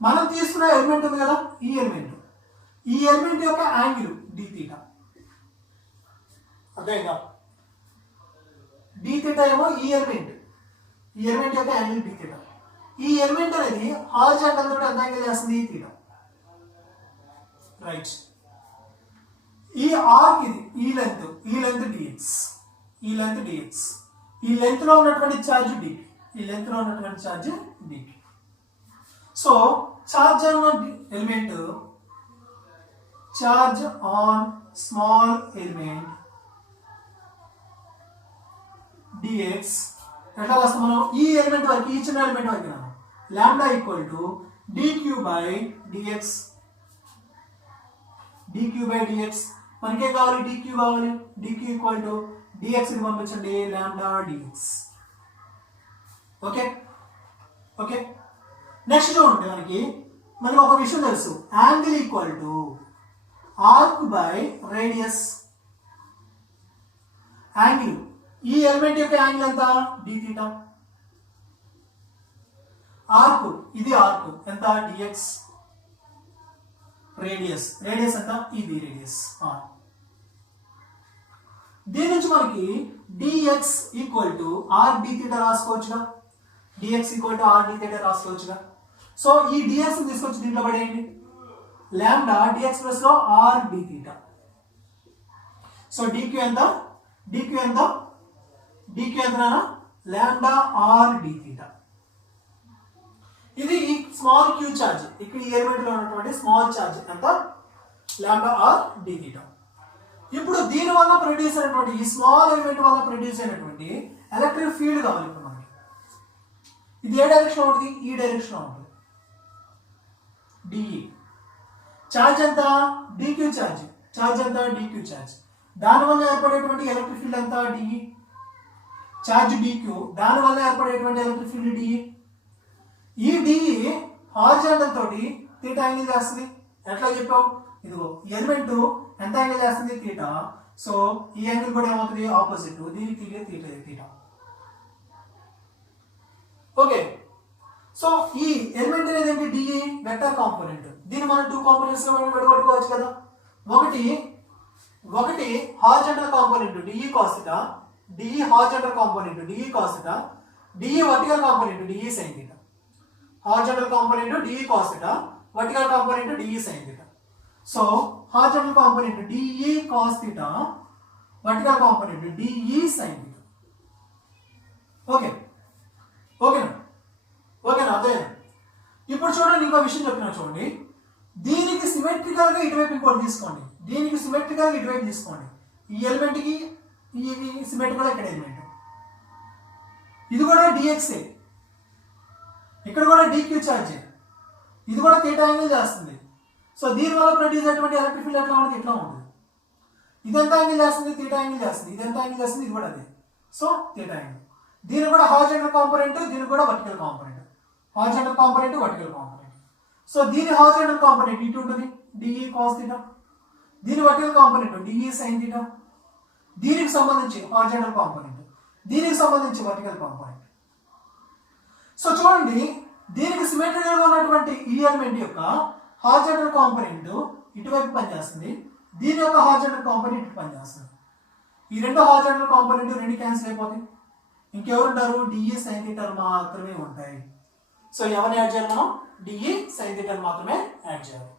మనం తీసుకున్న ఎలిమెంట్ ఉంది కదా, ఈ ఎలిమెంట్ యొక్క యాంగిల్ డి తీటా. అదేగా డి తీటా ఏమో ఈ ఎలిమెంట్ యొక్క యాంగిల్ డి తీటా. ఈ ఎలిమెంట్ అనేది హారిజాంటల్ తోటి ఎంత యాంగిల్ చేస్తుంది, ఈ తీటా. రైట్, ఈ ఆర్క్ ఇది ఈ లెంత్ డిఎక్స్, ఈ లెంత్ లో ఉన్నటువంటి ఛార్జ్ డికి, సో ఛార్జ్ అన్న element, charge on small element d x ఎట్లా వస్తాం మనం, ఈ ఎలిమెంట్ వరకు, ఈ చిన్న ఎలిమెంట్ వరకు lambda equal to d q by d x. మనకేం కావాలి, డిక్యూ కావాలి. డిక్యూ ఈక్వల్ టు డిఎక్స్ ని పంపించండి, లాంబ్డా డిఎక్స్. ఓకే, నెక్స్ట్ చూడండి, మనకి ఒక విషయం తెలుసు, angle equal to arc by radius. Angle, ఈ ఎలిమెంట్ యొక్క యాంగిల్ ఎంత, డి తీటా. ఆర్క్, ఇది ఆర్క్ ఎంత, డిఎక్స్. రేడియస్ ఎంత, ఇది రేడియస్ ఆర్. దీని నుంచి మనకి dx equal to r d theta రాసుకోవచ్చుగా. సో ఈ dx ని తీసుకొచ్చి దీంట్లో పడేయండి, లాంబ్డా dx ప్లస్ లో r d theta. So dq ఎంత లాంబ్డా ఆర్ డి తీటా. ఇది ఈ స్మాల్ క్యూ ఛార్జ్, ఇక్కడ ఈ ఎలిమెంట్ లో ఉన్నటువంటి స్మాల్ ఛార్జ్ ఎంత, లాంబ్డా ఆర్ డి తీటా. ఇప్పుడు దీని వల్ల ప్రొడ్యూస్ అయినటువంటి, ఈ స్మాల్ ఎలిమెంట్ వల్ల ప్రొడ్యూస్ అయినటువంటి ఎలక్ట్రిక్ ఫీల్డ్ కావాలి ఇప్పుడు మనకి. ఇది ఏ డైరెక్షన్ ఉంటుంది, ఈ డైరెక్షన్ ఉంటుంది. డిఈ ఛార్జ్ ఎంత, డిక్యూ ఛార్జ్ ఎంత, డిక్యూ ఛార్జ్. దాని వల్ల ఏర్పడేటువంటి ఎలక్ట్రిక్ ఫీల్డ్ ఎంత, డిఈ. ఛార్జ్ డిక్యూ, దాని వల్ల ఏర్పడేటువంటి ఎలక్ట్రిక్ ఫీల్డ్ డిఈ. ఈ డిఈ హారిజాంటల్ తోటి తీటా యాంగిల్ చేస్తుంది. ఎట్లా చెప్పాం, ఇదిగో ఎలిమెంట్ ఎంత యాంగిల్ చేస్తుంది, తీటా. సో ఈ యాంగిల్ కూడా ఏమవుతుంది, ఆపోజిట్, దీనికి తీటా. ఓకే, సో ఈ ఎలిమెంట్ అనేది ఏంటి, డిఈ వెక్టర్ కాంపోనెంట్. దీన్ని మనం 2 కాంపోనెంట్స్ గా విడగొట్టుకోవచ్చు కదా. ఒకటి horizontal component dE cos theta, DE horizontal component dE cos theta, DE vertical component dE sine theta. Horizontal component dE cos theta, vertical component dE sine theta. So horizontal component dE cos theta, vertical component dE sine theta. ఓకేనా అదే. ఇప్పుడు చూడండి, ఇంకో విషయం చెప్తున్నా చూడండి. దీనికి symmetrical గా ఇటువైపు ఇంకోటి తీసుకోండి, ఈ ఎలిమెంట్ కి ఈ సిమెట్రికల్ ఇక్కడ ఎలిమెంట్, ఇది కూడా డిఎక్సే, ఇక్కడ కూడా డిక్యూ ఛార్జ్, ఇది కూడా తీటా యాంగిల్ చేస్తుంది. సో దీని వల్ల ప్రొడ్యూస్ అయ్యేటువంటి ఎలక్ట్రిక్ ఫీల్డ్ ఎట్లా ఉంటుంది, ఇది ఎంత యాంగిల్ చేస్తుంది, తీటా యాంగిల్ చేస్తుంది. ఇది ఎంత యాంగిల్ చేస్తుంది, ఇది కూడా అదే. So theta angle. దీని కూడా హారిజాంటల్ కాంపోనెంట్, దీని కూడా వర్టికల్ కాంపోనెంట్. సో దీని హారిజాంటల్ కాంపోనెంట్ ఇటు ఉంటుంది, డిఈ కాస్ తీటా. దీని vertical component dE sine theta. దీనికి సంబంధించి హారిజాంటల్ కాంపోనెంట్, దీనికి సంబంధించి వర్టికల్ కాంపోనెంట్. సో చూడండి, దీనికి సిమెట్రికల్ గా ఉన్నటువంటి ఈ ఎలిమెంట్ యొక్క హారిజాంటల్ కాంపోనెంట్ ఇటువైపు పనిచేస్తుంది, దీని యొక్క హారిజాంటల్ కాంపోనెంట్ ఇటు పనిచేస్తుంది. ఈ రెండు హారిజాంటల్ కాంపోనెంట్ రెండు క్యాన్సిల్ అయిపోతాయి. ఇంకెవరుంటారు, డిఈ సైన్ తీటా మాత్రమే ఉంటాయి. సో ఎవరిని యాడ్ చేయాలి మనం, డిఈ సైన్ తీటా మాత్రమే యాడ్ చేయాలి.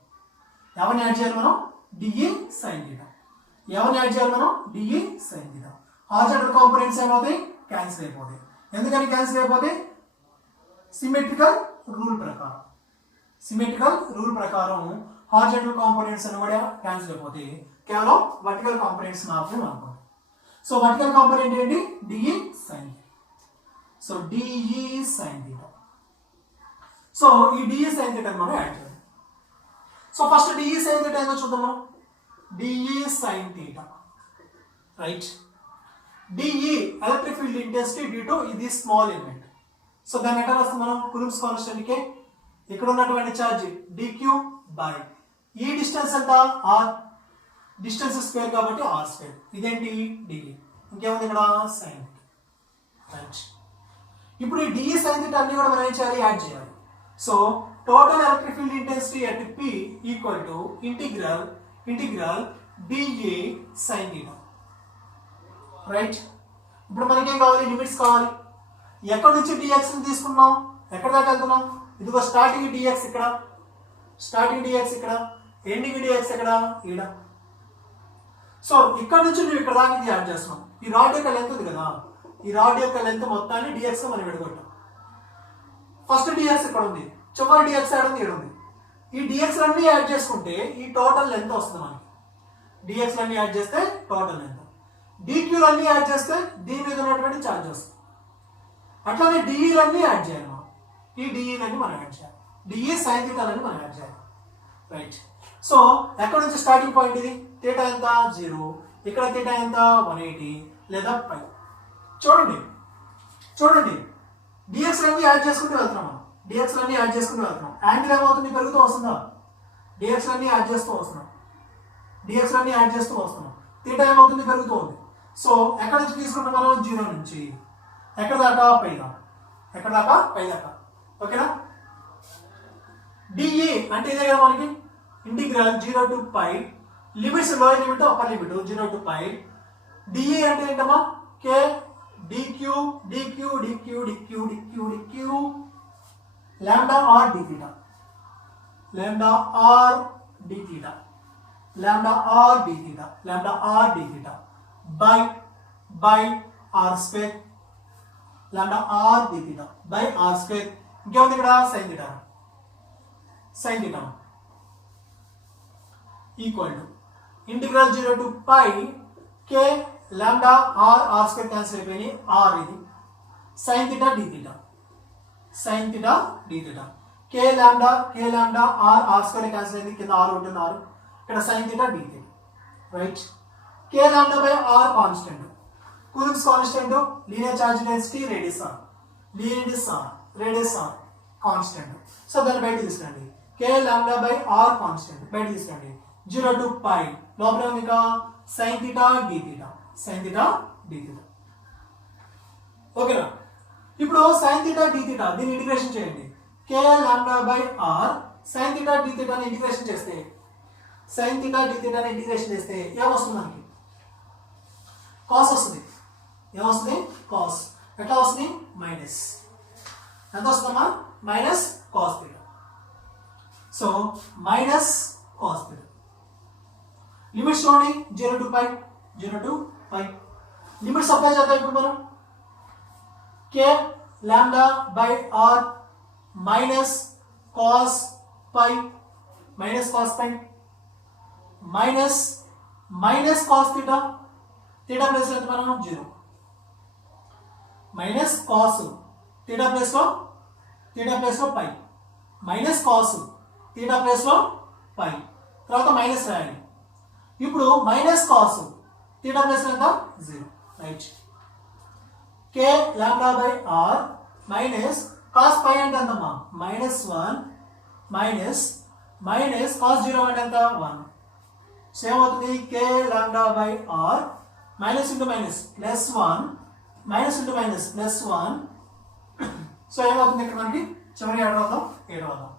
DE sine theta. ఎవరిని యాడ్ చేయాలి మనం? D E sine theta. Horizontal components ఏమవుతాయి? క్యాన్సిల్ అయిపోతాయి. ఎందుకని క్యాన్సిల్ అయిపోతాయి? సిమెట్రికల్ రూల్ ప్రకారం. సిమెట్రికల్ రూల్ ప్రకారం హారిజాంటల్ కాంపోనెంట్స్ అని కూడా క్యాన్సిల్ అయిపోతాయి. కేవలం వర్టికల్ కాంపోనెంట్స్ మాత్రమే అనుకోండి. సో వర్టికల్ కాంపోనెంట్ ఏంటి? DE sine theta. So DE sine theta. So ఈ డిఈ సైన్ థీటా మనం యాడ్ చేయాలి. So first DE sine theta ఏందో చూద్దాం మనం. D E sine theta, right. D E electric field intensity due to ఇది స్మాల్ ఎలిమెంట్. సో దాన్ని ఎట్లా రాస్తాం మనం? కూలుంబ్స్ కాన్స్టెంట్ కి ఇక్కడ ఉన్నటువంటి ఛార్జ్ డిక్యూ బై ఈ డిస్టెన్స్ ఎంత? ఆర్. డిస్టెన్స్ స్క్వేర్ కాబట్టి ఆర్ స్క్వేర్. ఇదేంటి? డిఈ. ఇంకేముంది ఇక్కడ? Sine, right. ఇప్పుడు ఈ డిఈ సైన్ థీటా అన్ని కూడా మనం ఏం చేయాలి? యాడ్ చేయాలి. So total electric field intensity at P equal to integral d E sine theta, right. ఇప్పుడు మనకేం కావాలి? లిమిట్స్ కావాలి. ఎక్కడి నుంచి డిఎక్స్ తీసుకున్నాం? ఎక్కడ దాకా వెళ్తున్నాం? ఇదిగో స్టార్టింగ్ డిఎక్స్ ఇక్కడ, స్టార్టింగ్ డిఎక్స్ ఇక్కడ, ఎండింగ్ డిఎక్స్ ఇక్కడ, ఈడ. సో ఇక్కడ నుంచి నువ్వు ఇక్కడ దాకా ఇది యాడ్ చేస్తున్నాం. ఈ రాడ్ యొక్క లెంత్ ఉంది కదా, ఈ రాడ్ యొక్క లెంత్ మొత్తాన్ని డిఎక్స్ మనం విడగొట్టాం. ఫస్ట్ డిఎక్స్ ఇక్కడ ఉంది, చివరి డిఎక్స్ యాడ్ ఉంది, ఇక్కడ ఉంది. ఈ డిఎక్స్ అన్ని యాడ్ చేసుకుంటే ఈ టోటల్ లెంత్ వస్తుంది మనకి. డిఎక్స్ అన్ని యాడ్ చేస్తే టోటల్ లెంత్. డిక్యూలు అన్ని యాడ్ చేస్తే దీని మీద ఉన్నటువంటి ఛార్జ్ వస్తుంది. అట్లానే డిఈలన్నీ యాడ్ చేయాలి మనం. ఈ డిఈలన్నీ మనం యాడ్ చేయాలి. డిఈ సైన్ థీటాలన్నీ మనం యాడ్ చేయాలి, రైట్. సో ఎక్కడ నుంచి స్టార్టింగ్ పాయింట్ ఇది? థీటా ఎంత? 0. ఇక్కడ థీటా ఎంత? 180 లేదా π. చూడండి డిఎక్స్ అన్ని యాడ్ చేసుకుంటూ వెళ్తున్నాం మనం. డిఎక్స్ అన్ని యాడ్ చేసుకుంటూ వెళ్తున్నాం. యాంగిల్ ఏమవుతుంది? పెరుగుతూ వస్తుందా? డిఎక్స్ అన్ని యాడ్ చేస్తూ వస్తున్నాం. డిఎక్స్ అన్ని యాడ్ చేస్తూ వస్తున్నాం. థీటా ఏమవుతుంది? పెరుగుతూ ఉంది. సో ఎక్కడ నుంచి తీసుకుంటాం మనం? 0 నుంచి ఎక్కడ దాకా? π దాకా. ఎక్కడ దాకా? π దాకా. ఓకేనా? డిఈ అంటే ఇదే కదా మనకి. Integral 0 to π, limits lower limit upper limit 0 to π. DE అంటే ఏంటమ్మా? K dq dq dq dq dq dq lambda r d theta, lambda r d theta, lambda r d theta, lambda r d theta by r square, lambda r d theta by r square. ఇంకేముంది ఇక్కడ? Sine theta. Sine theta equal to integral 0 to π K lambda r square cancel అయిపోయి are ఇది sine theta d theta, sine theta d theta. K lambda r square cancel అయింది, కింద r ఉంటుంది, r ఇక్కడ sine theta d theta, right. K lambda by r constant, coulomb's constant, linear charge density, radius r constant. So దాన్ని బయట తీసుకురండి. K lambda by r constant బయట తీసుకురండి. 0 to π లోపల ఇంకా sine theta d theta, sine theta d theta. ఓకేనా? ఇప్పుడు sine theta d theta దీన్ని ఇంటిగ్రేషన్ చేయండి. కే lambda by r sine theta d థీటాని ఇంటిగ్రేషన్ చేస్తే, సైన్ థీటా డి థీటాని ఇంటిగ్రేషన్ చేస్తే ఏమొస్తుంది మనకి? కాస్ వస్తుంది. ఏమొస్తుంది? కాస్. ఎట్లా వస్తుంది? మైనస్. ఎంత వస్తుందమ్మా? Minus cos theta. So minus cos theta. Limits చూడండి, 0 to π. లిమిట్స్ అప్లై చేద్దాం ఇప్పుడు మనం. K lambda by r minus cos π, minus cos π minus cos theta. Theta place లో మనం 0 మైనస్ కాస్ థీటా ప్లేస్ లో π, మైనస్ కాస్ థీటా ప్లేస్ లో π, తర్వాత minus రాయాలి. ఇప్పుడు మైనస్ కాస్ థీటా ప్లేస్ ఎంత? 0, right. K lambda by r minus cos π అంటే ఎంతమ్మా? -1 మైనస్ కాస్ 0 అంటే ఎంత? 1. సో ఏమవుతుంది? కే lambda by r minus into minus plus 1, minus into minus plus 1. So ఏమవుతుంది ఇక్కడ మనకి? చివరి 7 అవుతాం.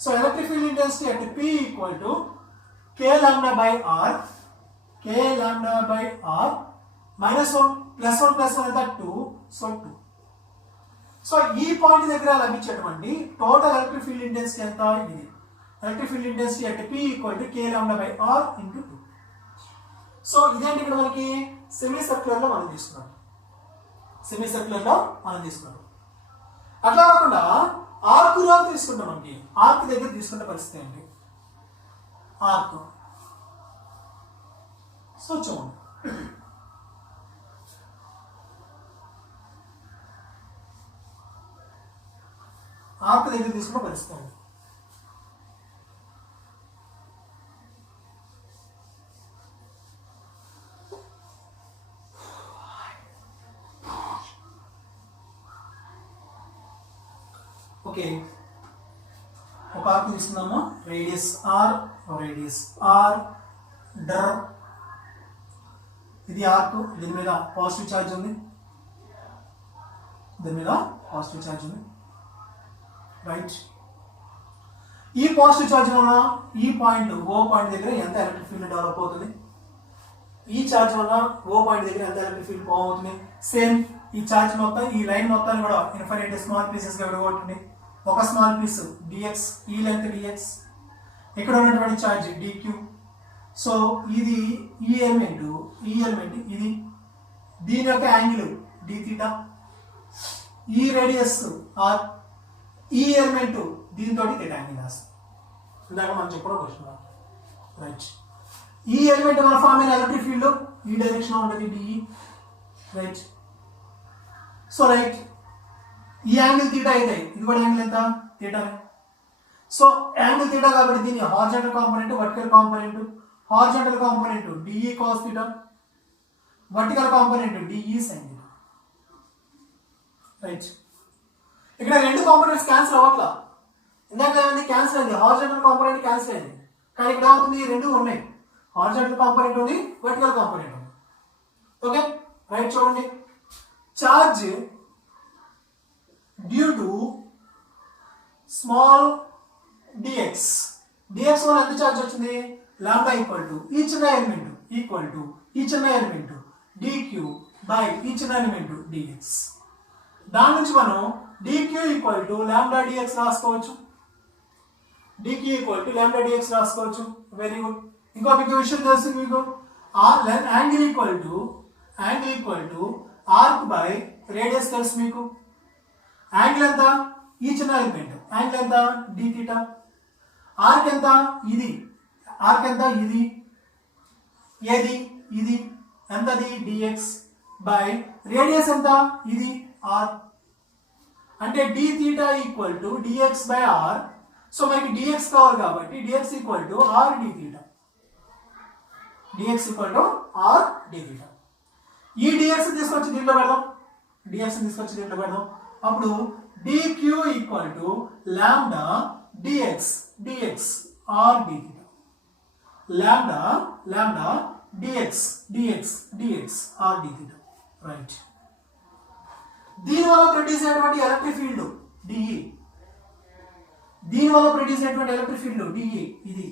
సో ఎలక్ట్రిక్ ఫీల్డ్ ఇంటెన్సిటీ అంటే P equal to K lambda by R minus 1 plus 1 ఎంత? 2. సో 2. సో ఈ పాయింట్ దగ్గర లభించేటువంటి టోటల్ ఎలక్ట్రిక్ ఫీల్డ్ ఇంటెన్సిటీ ఎంత? ఇది electric field intensity at P equal to K lambda by R into 2. So ఇదేంటి ఇక్కడ మనకి semi circular లో మనం తీసుకున్నాం. సెమీ సర్క్యులర్ లో మనం తీసుకున్నాం. అట్లా కాకుండా ఆర్క్ లో తీసుకుంటాం. మనకి ఆర్క్ దగ్గర తీసుకునే పరిస్థితి ఏంటి? ఆర్క్. సో చూడండి, ఆర్క్ దగ్గర తీసుకున్న పరిస్థితి ఏంటి? ఓకే, ఒక ఆర్క్ తీసుకున్నాము. రేడియస్ ఆర్, డర్. ఇది ఆర్క్. దీని మీద పాజిటివ్ ఛార్జ్ ఉంది. రైట్. ఈ పాజిటివ్ ఛార్జ్ వల్ల ఈ పాయింట్ ఓ పాయింట్ దగ్గర ఎంత ఎలక్ట్రిక్ ఫీల్డ్ డెవలప్ అవుతుంది? ఈ ఛార్జ్ వల్ల ఓ పాయింట్ దగ్గర ఎంత ఎలక్ట్రిక్ ఫీల్డ్ ఫామ్ అవుతుంది? సేమ్ ఈ ఛార్జ్ మొత్తం, ఈ లైన్ మొత్తాన్ని కూడా ఇన్ఫైనైట్ స్మాల్ పీసెస్ గా విడగొట్టండి. ఒక స్మాల్ పీస్ dx, ఈ లెంత్ dx, ఇక్కడ ఉన్నటువంటి ఛార్జ్ dq. సో ఇది ఈ ఎలిమెంట్ ఇది, దీని యొక్క యాంగిల్ d θ, ఈ రేడియస్ r, ఈ ఎలిమెంట్ దీంతో θ యాంగిల్ రాస్తాం. ఇందాక మనం చెప్పడం క్వశ్చన్. రైట్. ఈ ఎలిమెంట్ మన ఫామ్ అయిన ఎలక్ట్రిక్ ఫీల్డ్ ఈ డైరెక్షన్ లో ఉంటుంది dE. రైట్. సో రైట్, ఈ యాంగిల్ తీటా అయితే ఇది కూడా యాంగిల్ ఎంత? తీటా. సో యాంగిల్ తీటా కాబట్టి దీని horizontal component, vertical component. Horizontal component dE cos θ, vertical component dE sin θ. Right. ఇక్కడ రెండు కాంపోనెంట్స్ క్యాన్సిల్ అవ్వట్లా. ఇందాక ఏమైంది? క్యాన్సిల్ అయింది. హారిజాంటల్ కాంపోనెంట్ క్యాన్సిల్ అయింది. కానీ ఇక్కడ ఏమవుతుంది? రెండు ఉన్నాయి. హారిజాంటల్ కాంపోనెంట్ ఉంది, వర్టికల్ కాంపోనెంట్ ఉంది. Okay, right. చూడండి, charge due to small dx వల్ల ఎంత ఛార్జ్ వచ్చింది? లాంబ్డా ఈక్వల్ టు ఈ చిన్న ఎలిమెంట్ dq బై ఈ చిన్న ఎలిమెంట్ dx. దాని నుంచి మనం dq equal to lambda dx రాసుకోవచ్చు. Very good. ఇంకో మీకు విషయం తెలుసు మీకు, angle equal to arc by radius తెలుసు మీకు. యాంగిల్ ఎంత? ఈ చిన్న ఎలిమెంట్ యాంగిల్ ఎంత? d θ. ఆర్క్ ఎంత? ఇది. ఏది? ఇది ఎంతది? dx బై రేడియస్ ఎంత? ఇది r. అంటే d θ equal to dx by r. So మనకి dx కావాలి కాబట్టి dx equal to r d θ. ఈ dx తీసుకొచ్చి దీంట్లో పెడదాం. అప్పుడు dq equal to lambda dx r d θ. Lambda dx r d θ. Right. దీనివల్ల ప్రొడ్యూస్ అయినటువంటి ఎలక్ట్రిక్ ఫీల్డ్ dE. ఇది.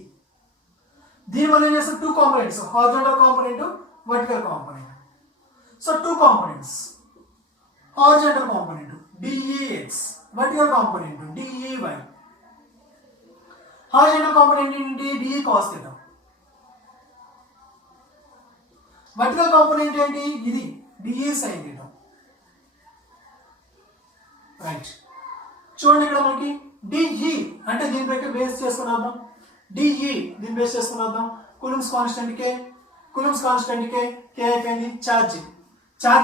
దీనివల్ల ఏం చేస్తాం? Two components, horizontal component, vertical component. So two components, horizontal component dEx, vertical component dEy. Horizontal component ఏంటి? dE cos θ. Vertical component ఏంటి? ఇది dE sin θ. Right. చూడండి, ఇక్కడ మనకి dE అంటే దీనిపై బేస్ చేసుకుని వద్దాం. దీన్ని బేస్ చేసుకుని వద్దాం. కూలుంబ్స్ కాన్స్టెంట్ K అయిపోయింది. ఛార్జ్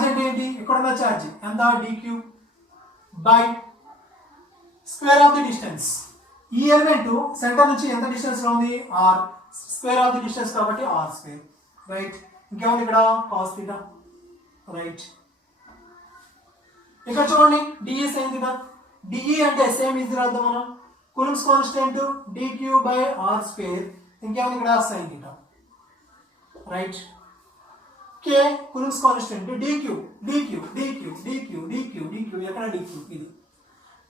అంటే ఏంటి? ఇక్కడున్న ఛార్జ్ ఎంత? dq by square of the distance. ఈ ఎలిమెంట్ సెంటర్ నుంచి ఎంత డిస్టెన్స్ లో ఉంది? r. Square of the distance కాబట్టి r². రైట్. ఇంకేముంది ఇక్కడ? cos θ. రైట్. ఇక్కడ చూడండి, dE sin θ. dE అంటే సేమ్ ఇది రాద్దాం మనం. Coulombs constant dq by r². ఇంకేముంది ఇక్కడ? sin θ. Right. K coulomb's constant dq. ఎక్కడ dq? ఇది.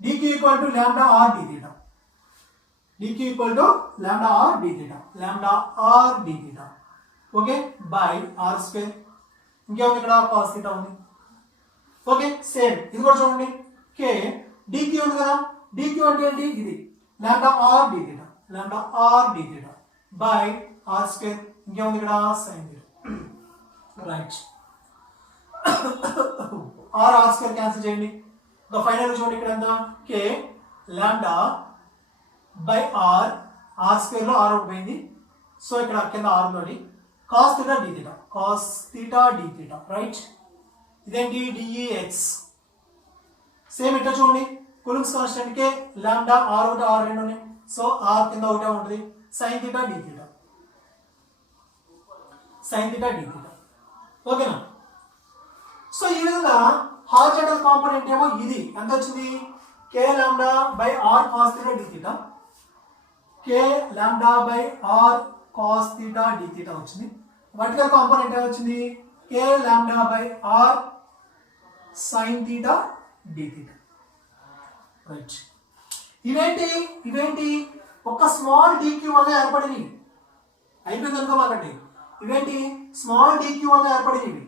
dq equal to lambda r d θ. Okay, by r². ఇంకేముంది ఇక్కడ? cos θ ఉంది. ఓకే, సేమ్ ఇది కూడా చూడండి. K dq ఉంది కదా. dq అంటే ఏంటి? ఇది lambda r d θ. Lambda r d theta by r square ఇంకేముంది ఇక్కడ sine theta right r square cancel చేయండి ఇంకా ఫైనల్ చూడండి ఇక్కడ ఎంత k lambda by r square లో ఆర్ పోయింది సో ఇక్కడ కింద ఆర్ లోని cos theta d theta right ఇదేంటి డిఈఎక్స్ సేమ్ ఇట్లా చూడండి కూలుంబ్స్ కాన్స్టెంట్ కే లాంబ్డా ఆర్ ఒకటి ఆర్ రెండు ఉన్నాయి సో ఆర్ కింద ఒకటే ఉంటుంది సైన్ థీటా డి థీటా ఓకేనా సో ఈ విధంగా హారిజాంటల్ కాంపోనెంట్ ఏమో ఇది ఎంత వచ్చింది కే lambda by r cos theta d theta k lambda by r cos theta d theta వచ్చింది వర్టికల్ కాంపోనెంట్ ఏమొచ్చింది k lambda by r sine theta d theta right ఇవేంటి ఒక స్మాల్ డిక్యూ వల్ల ఏర్పడినవి అయిపోయింది అనుకోమాకండి ఇవేంటి స్మాల్ డిక్యూ వల్ల ఏర్పడినవి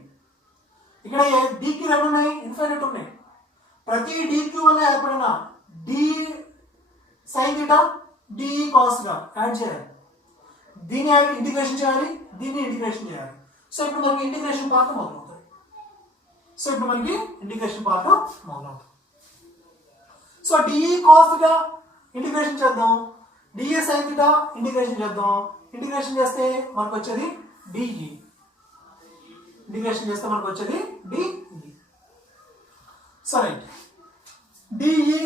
ఇక్కడ డిక్యూ రెండు ఉన్నాయి ఇన్ఫైనైట్ ఉన్నాయి ప్రతి డిక్యూ వల్ల ఏర్పడిన d sine theta d cos గా యాడ్ చేయాలి దీన్ని ఇంటిగ్రేషన్ చేయాలి దీన్ని ఇంటిగ్రేషన్ చేయాలి సో ఇప్పుడు మనకి ఇంటిగ్రేషన్ పార్ట్ మొదలవుతుంది so d E cos theta integration చేద్దాం డిఏ సైన్ థీటా ఇంటిగ్రేషన్ చేద్దాం ఇంటిగ్రేషన్ చేస్తే మనకు వచ్చేది d E so right d E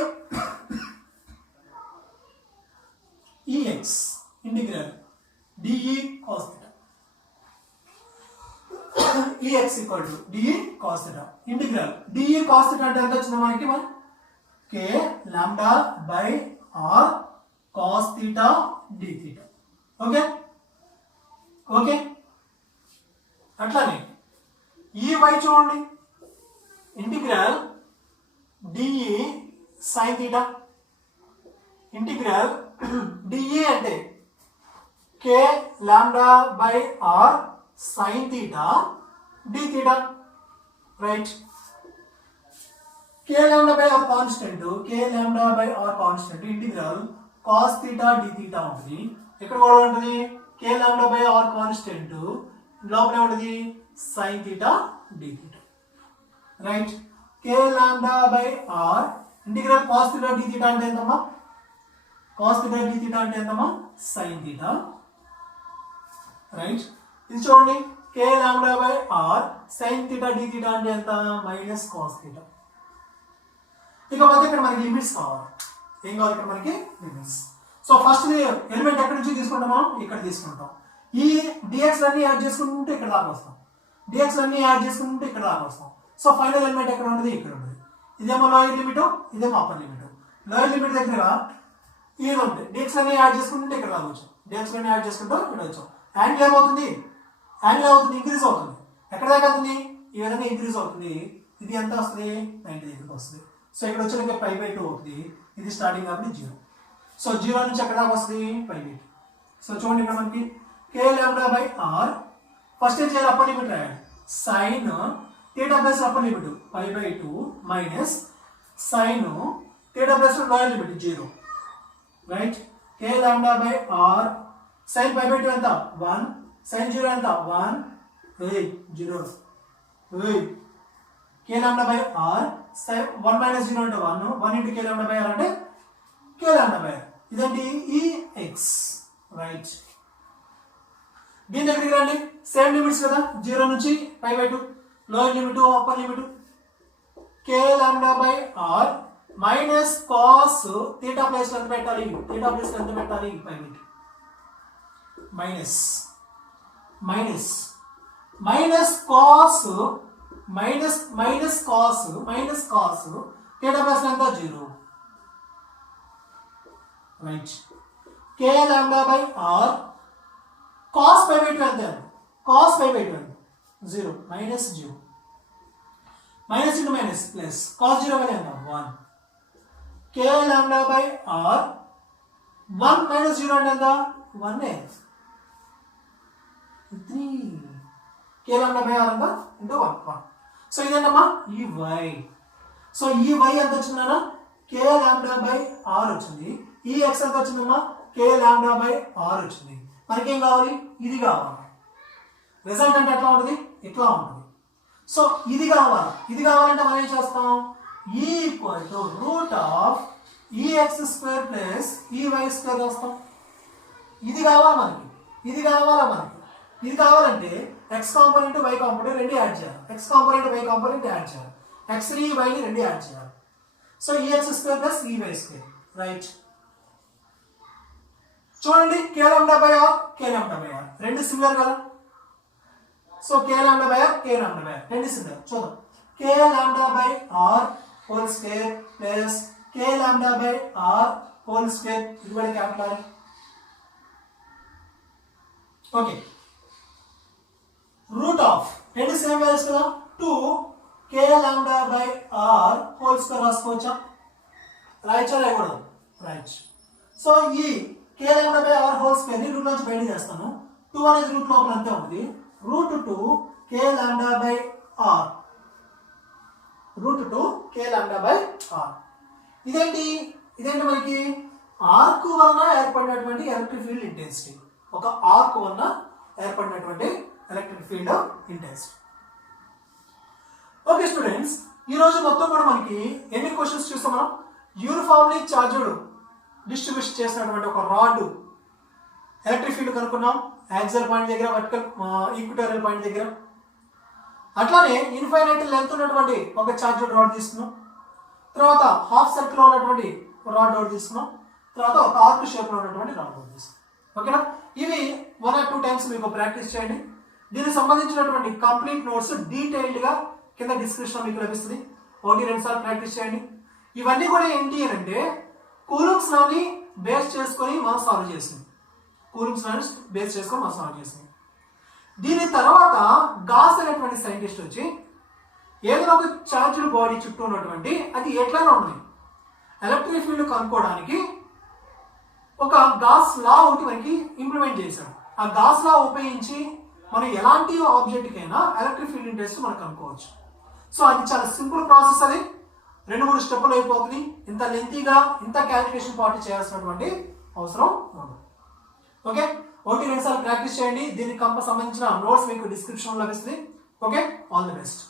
E x integral d E cos theta E x equal to d E cos theta integral d E cos theta అంటే ఎంత వచ్చింది మనకి కే lambda by r cos theta d theta okay అట్లానే E y చూడండి integral d E sine theta integral DE అంటే k lambda by r sine theta d theta right k lambda by r constant integral cos theta d theta ఉంటుంది ఇక్కడ కూడా ఉంటుంది k lambda by r constant లోపల ఉంటుంది sin theta d theta right k lambda by r integral cos theta d theta అంటే ఎంతమ్మా sin theta right ఇది చూడండి k lambda by r sin theta d theta అంటే ఎంత మైనస్ cos theta ఇకపోతే ఇక్కడ మనకి లిమిట్స్ కావాలి ఏం కావాలి ఇక్కడ మనకి లిమిట్స్ సో ఫస్ట్ ఎలిమెంట్ ఎక్కడి నుంచి తీసుకుంటామో ఇక్కడ తీసుకుంటాం ఈ dx అన్ని యాడ్ చేసుకుంటే ఇక్కడ దాకా వస్తాం సో ఫైనల్ ఎలిమెంట్ ఎక్కడ ఉంటుంది ఇక్కడ ఉంటుంది ఇదేమో లోయర్ లిమిట్ ఇదేమో అప్పర్ లిమిట్ లోయర్ లిమిట్ దగ్గర ఇది ఉంటుంది dx అన్ని యాడ్ చేసుకుంటే ఇక్కడ దాకా వచ్చాం ఇక్కడ వచ్చాం యాంగిల్ ఏమవుతుంది ఇంక్రీజ్ అవుతుంది ఎక్కడ దాకా అవుతుంది ఈ విధంగా ఇంక్రీజ్ అవుతుంది ఇది ఎంత వస్తుంది 90 దగ్గరికి వస్తుంది సో ఇక్కడ వచ్చేది π/2 అవుతుంది ఇది స్టార్టింగ్ కాబట్టి 0 సో 0 నుంచి ఎక్కడ దాకా వస్తుంది π/2 సో చూడండి ఇక్కడ మనకి k lambda by r first ఏం చేయాలి అప్పర్ లిమిట్ రాయాలి sin θ plus upper limit π/2 minus sin θ plus lower limit 0 right k lambda by r sin π/2 ఎంత 1 sin 0 ఎంత 1 0 k lambda by r 1 minus 0 అంటే 1 into k lambda by r అంటే k lambda by r ఇదండి ఈ x right దీని దగ్గరికి రండి same limits కదా 0 నుంచి π/2 lower limit upper limit k lambda by r minus cos θ place ఎంత పెట్టాలి π/2 మైనస్ cos θ ప్లస్ ఎంత 0 right k lambda by r cos π/2 ఎంత 0 minus into minus plus cos 0 ఎంత 1 k lambda by r 1 minus 0 అంటే ఎంత 1 3 k lambda by r ఎంత into 1 so ఇదేంటమ్మా ఈ y so ఈ y ఎంత వచ్చిందన్నా k lambda by r వచ్చింది ఈ x ఎంత వచ్చిందమ్మా కే లాంబ్డా బై ఆర్ వచ్చింది. మనకేం కావాలి? ఇది కావాలి. రిజల్ట్ అంటే ఎట్లా ఉంటుంది? ఇట్లా ఉంటుంది. సో ఇది కావాలి. ఇది కావాలంటే మనం ఏం చేస్తాం? E equal to root of E x square plus E y square రాస్తాం. ఇది కావాలి మనకి. ఇది కావాలా మనకి? ఇది కావాలంటే ఎక్స్ కాంపోనెంట్ వై కాంపోనెంట్ రెండు యాడ్ చేయాలి. X component y component add చేయాలి. ఎక్స్ని వైని రెండు యాడ్ చేయాలి. So E x square plus E y square. Right. చూడండి, k lambda by r, k lambda by r రెండు సిమిలర్ కదా. So k lambda by r, k lambda by r రెండు similar. చూద్దాం. K lambda by r whole square plus k lambda by r whole square ఇది కూడా capital. Okay. Root of రెండు same values కదా. 2 k lambda by r whole square రాసుకోవచ్చా? రాయచ్చా రాయకూడదు? Right. So ఈ k lambda by r whole square ని root నుంచి బయట చేస్తాను. 2 అనేది రూట్ లోపల అంతే ఉంది. Root 2 k lambda by r, root 2 k lambda by r. ఇదేంటి మనకి ఆర్క్ వలన ఏర్పడినటువంటి ఎలక్ట్రిక్ ఫీల్డ్ ఇంటెన్సిటీ. ఒక ఆర్క్ వలన ఏర్పడినటువంటి electric field intensity. Okay students, ఈ రోజు మొత్తం కూడా మనకి ఎన్ని క్వశ్చన్స్ చూస్తాం మనం? యూనిఫామ్లీ చార్జ్డ్ డిస్ట్రిబ్యూషన్ చేసినటువంటి ఒక రాడ్ ఎలక్ట్రిక్ ఫీల్డ్ కనుక్కున్నాం. యాక్సియల్ పాయింట్ దగ్గర, వర్టికల్ ఈక్వటోరియల్ పాయింట్ దగ్గర. అట్లానే ఇన్ఫైనైట్ లెంత్ ఉన్నటువంటి ఒక చార్జ్డ్ రాడ్ తీసుకున్నాం. తర్వాత హాఫ్ సర్కిల్ ఉన్నటువంటి రాడ్ ఒకటి తీసుకున్నాం. తర్వాత ఒక ఆర్క్ షేప్ లో ఉన్నటువంటి రాడ్ ఒకటి తీసుకున్నాం. ఓకేనా? ఇవి 1 or 2 టైమ్స్ మీకు ప్రాక్టీస్ చేయండి. దీనికి సంబంధించినటువంటి కంప్లీట్ నోట్స్ డీటెయిల్డ్ గా కింద డిస్క్రిప్షన్ మీకు లభిస్తుంది. 1-2 సార్లు ప్రాక్టీస్ చేయండి. ఇవన్నీ కూడా ఏంటి అంటే కూలుంబ్స్ లాని బేస్ చేసుకొని మనం సాల్వ్ చేసింది. కూలుంబ్స్ లాని బేస్ చేసుకొని మనం సాల్వ్ చేసింది. దీని తర్వాత గాస్ అనేటువంటి సైంటిస్ట్ వచ్చి ఏదైనా ఒక చార్జ్డ్ బాడీ చుట్టూ ఉన్నటువంటి అది ఎట్లయినా ఉంది ఎలక్ట్రిక్ ఫీల్డ్ కనుక్కోవడానికి ఒక గాస్ లా ఒకటి మనకి ఇంప్లిమెంట్ చేశాడు. ఆ గాస్ లా ఉపయోగించి మనం ఎలాంటి ఆబ్జెక్ట్కైనా ఎలక్ట్రిక్ ఫీల్డ్ ఇంటెన్సిటీ మనం కనుక్కోవచ్చు. సో అది చాలా సింపుల్ ప్రాసెస్. అది 2-3 స్టెప్పులు అయిపోతుంది. ఇంత లెంతీగా ఇంత క్యాలిక్యులేషన్ పార్ట్ చేయాల్సినటువంటి అవసరం ఉండదు. ఓకే, 1-2 సార్లు ప్రాక్టీస్ చేయండి. దీనికి సంబంధించిన నోట్స్ మీకు డిస్క్రిప్షన్ లో లభిస్తుంది. Okay, all the best.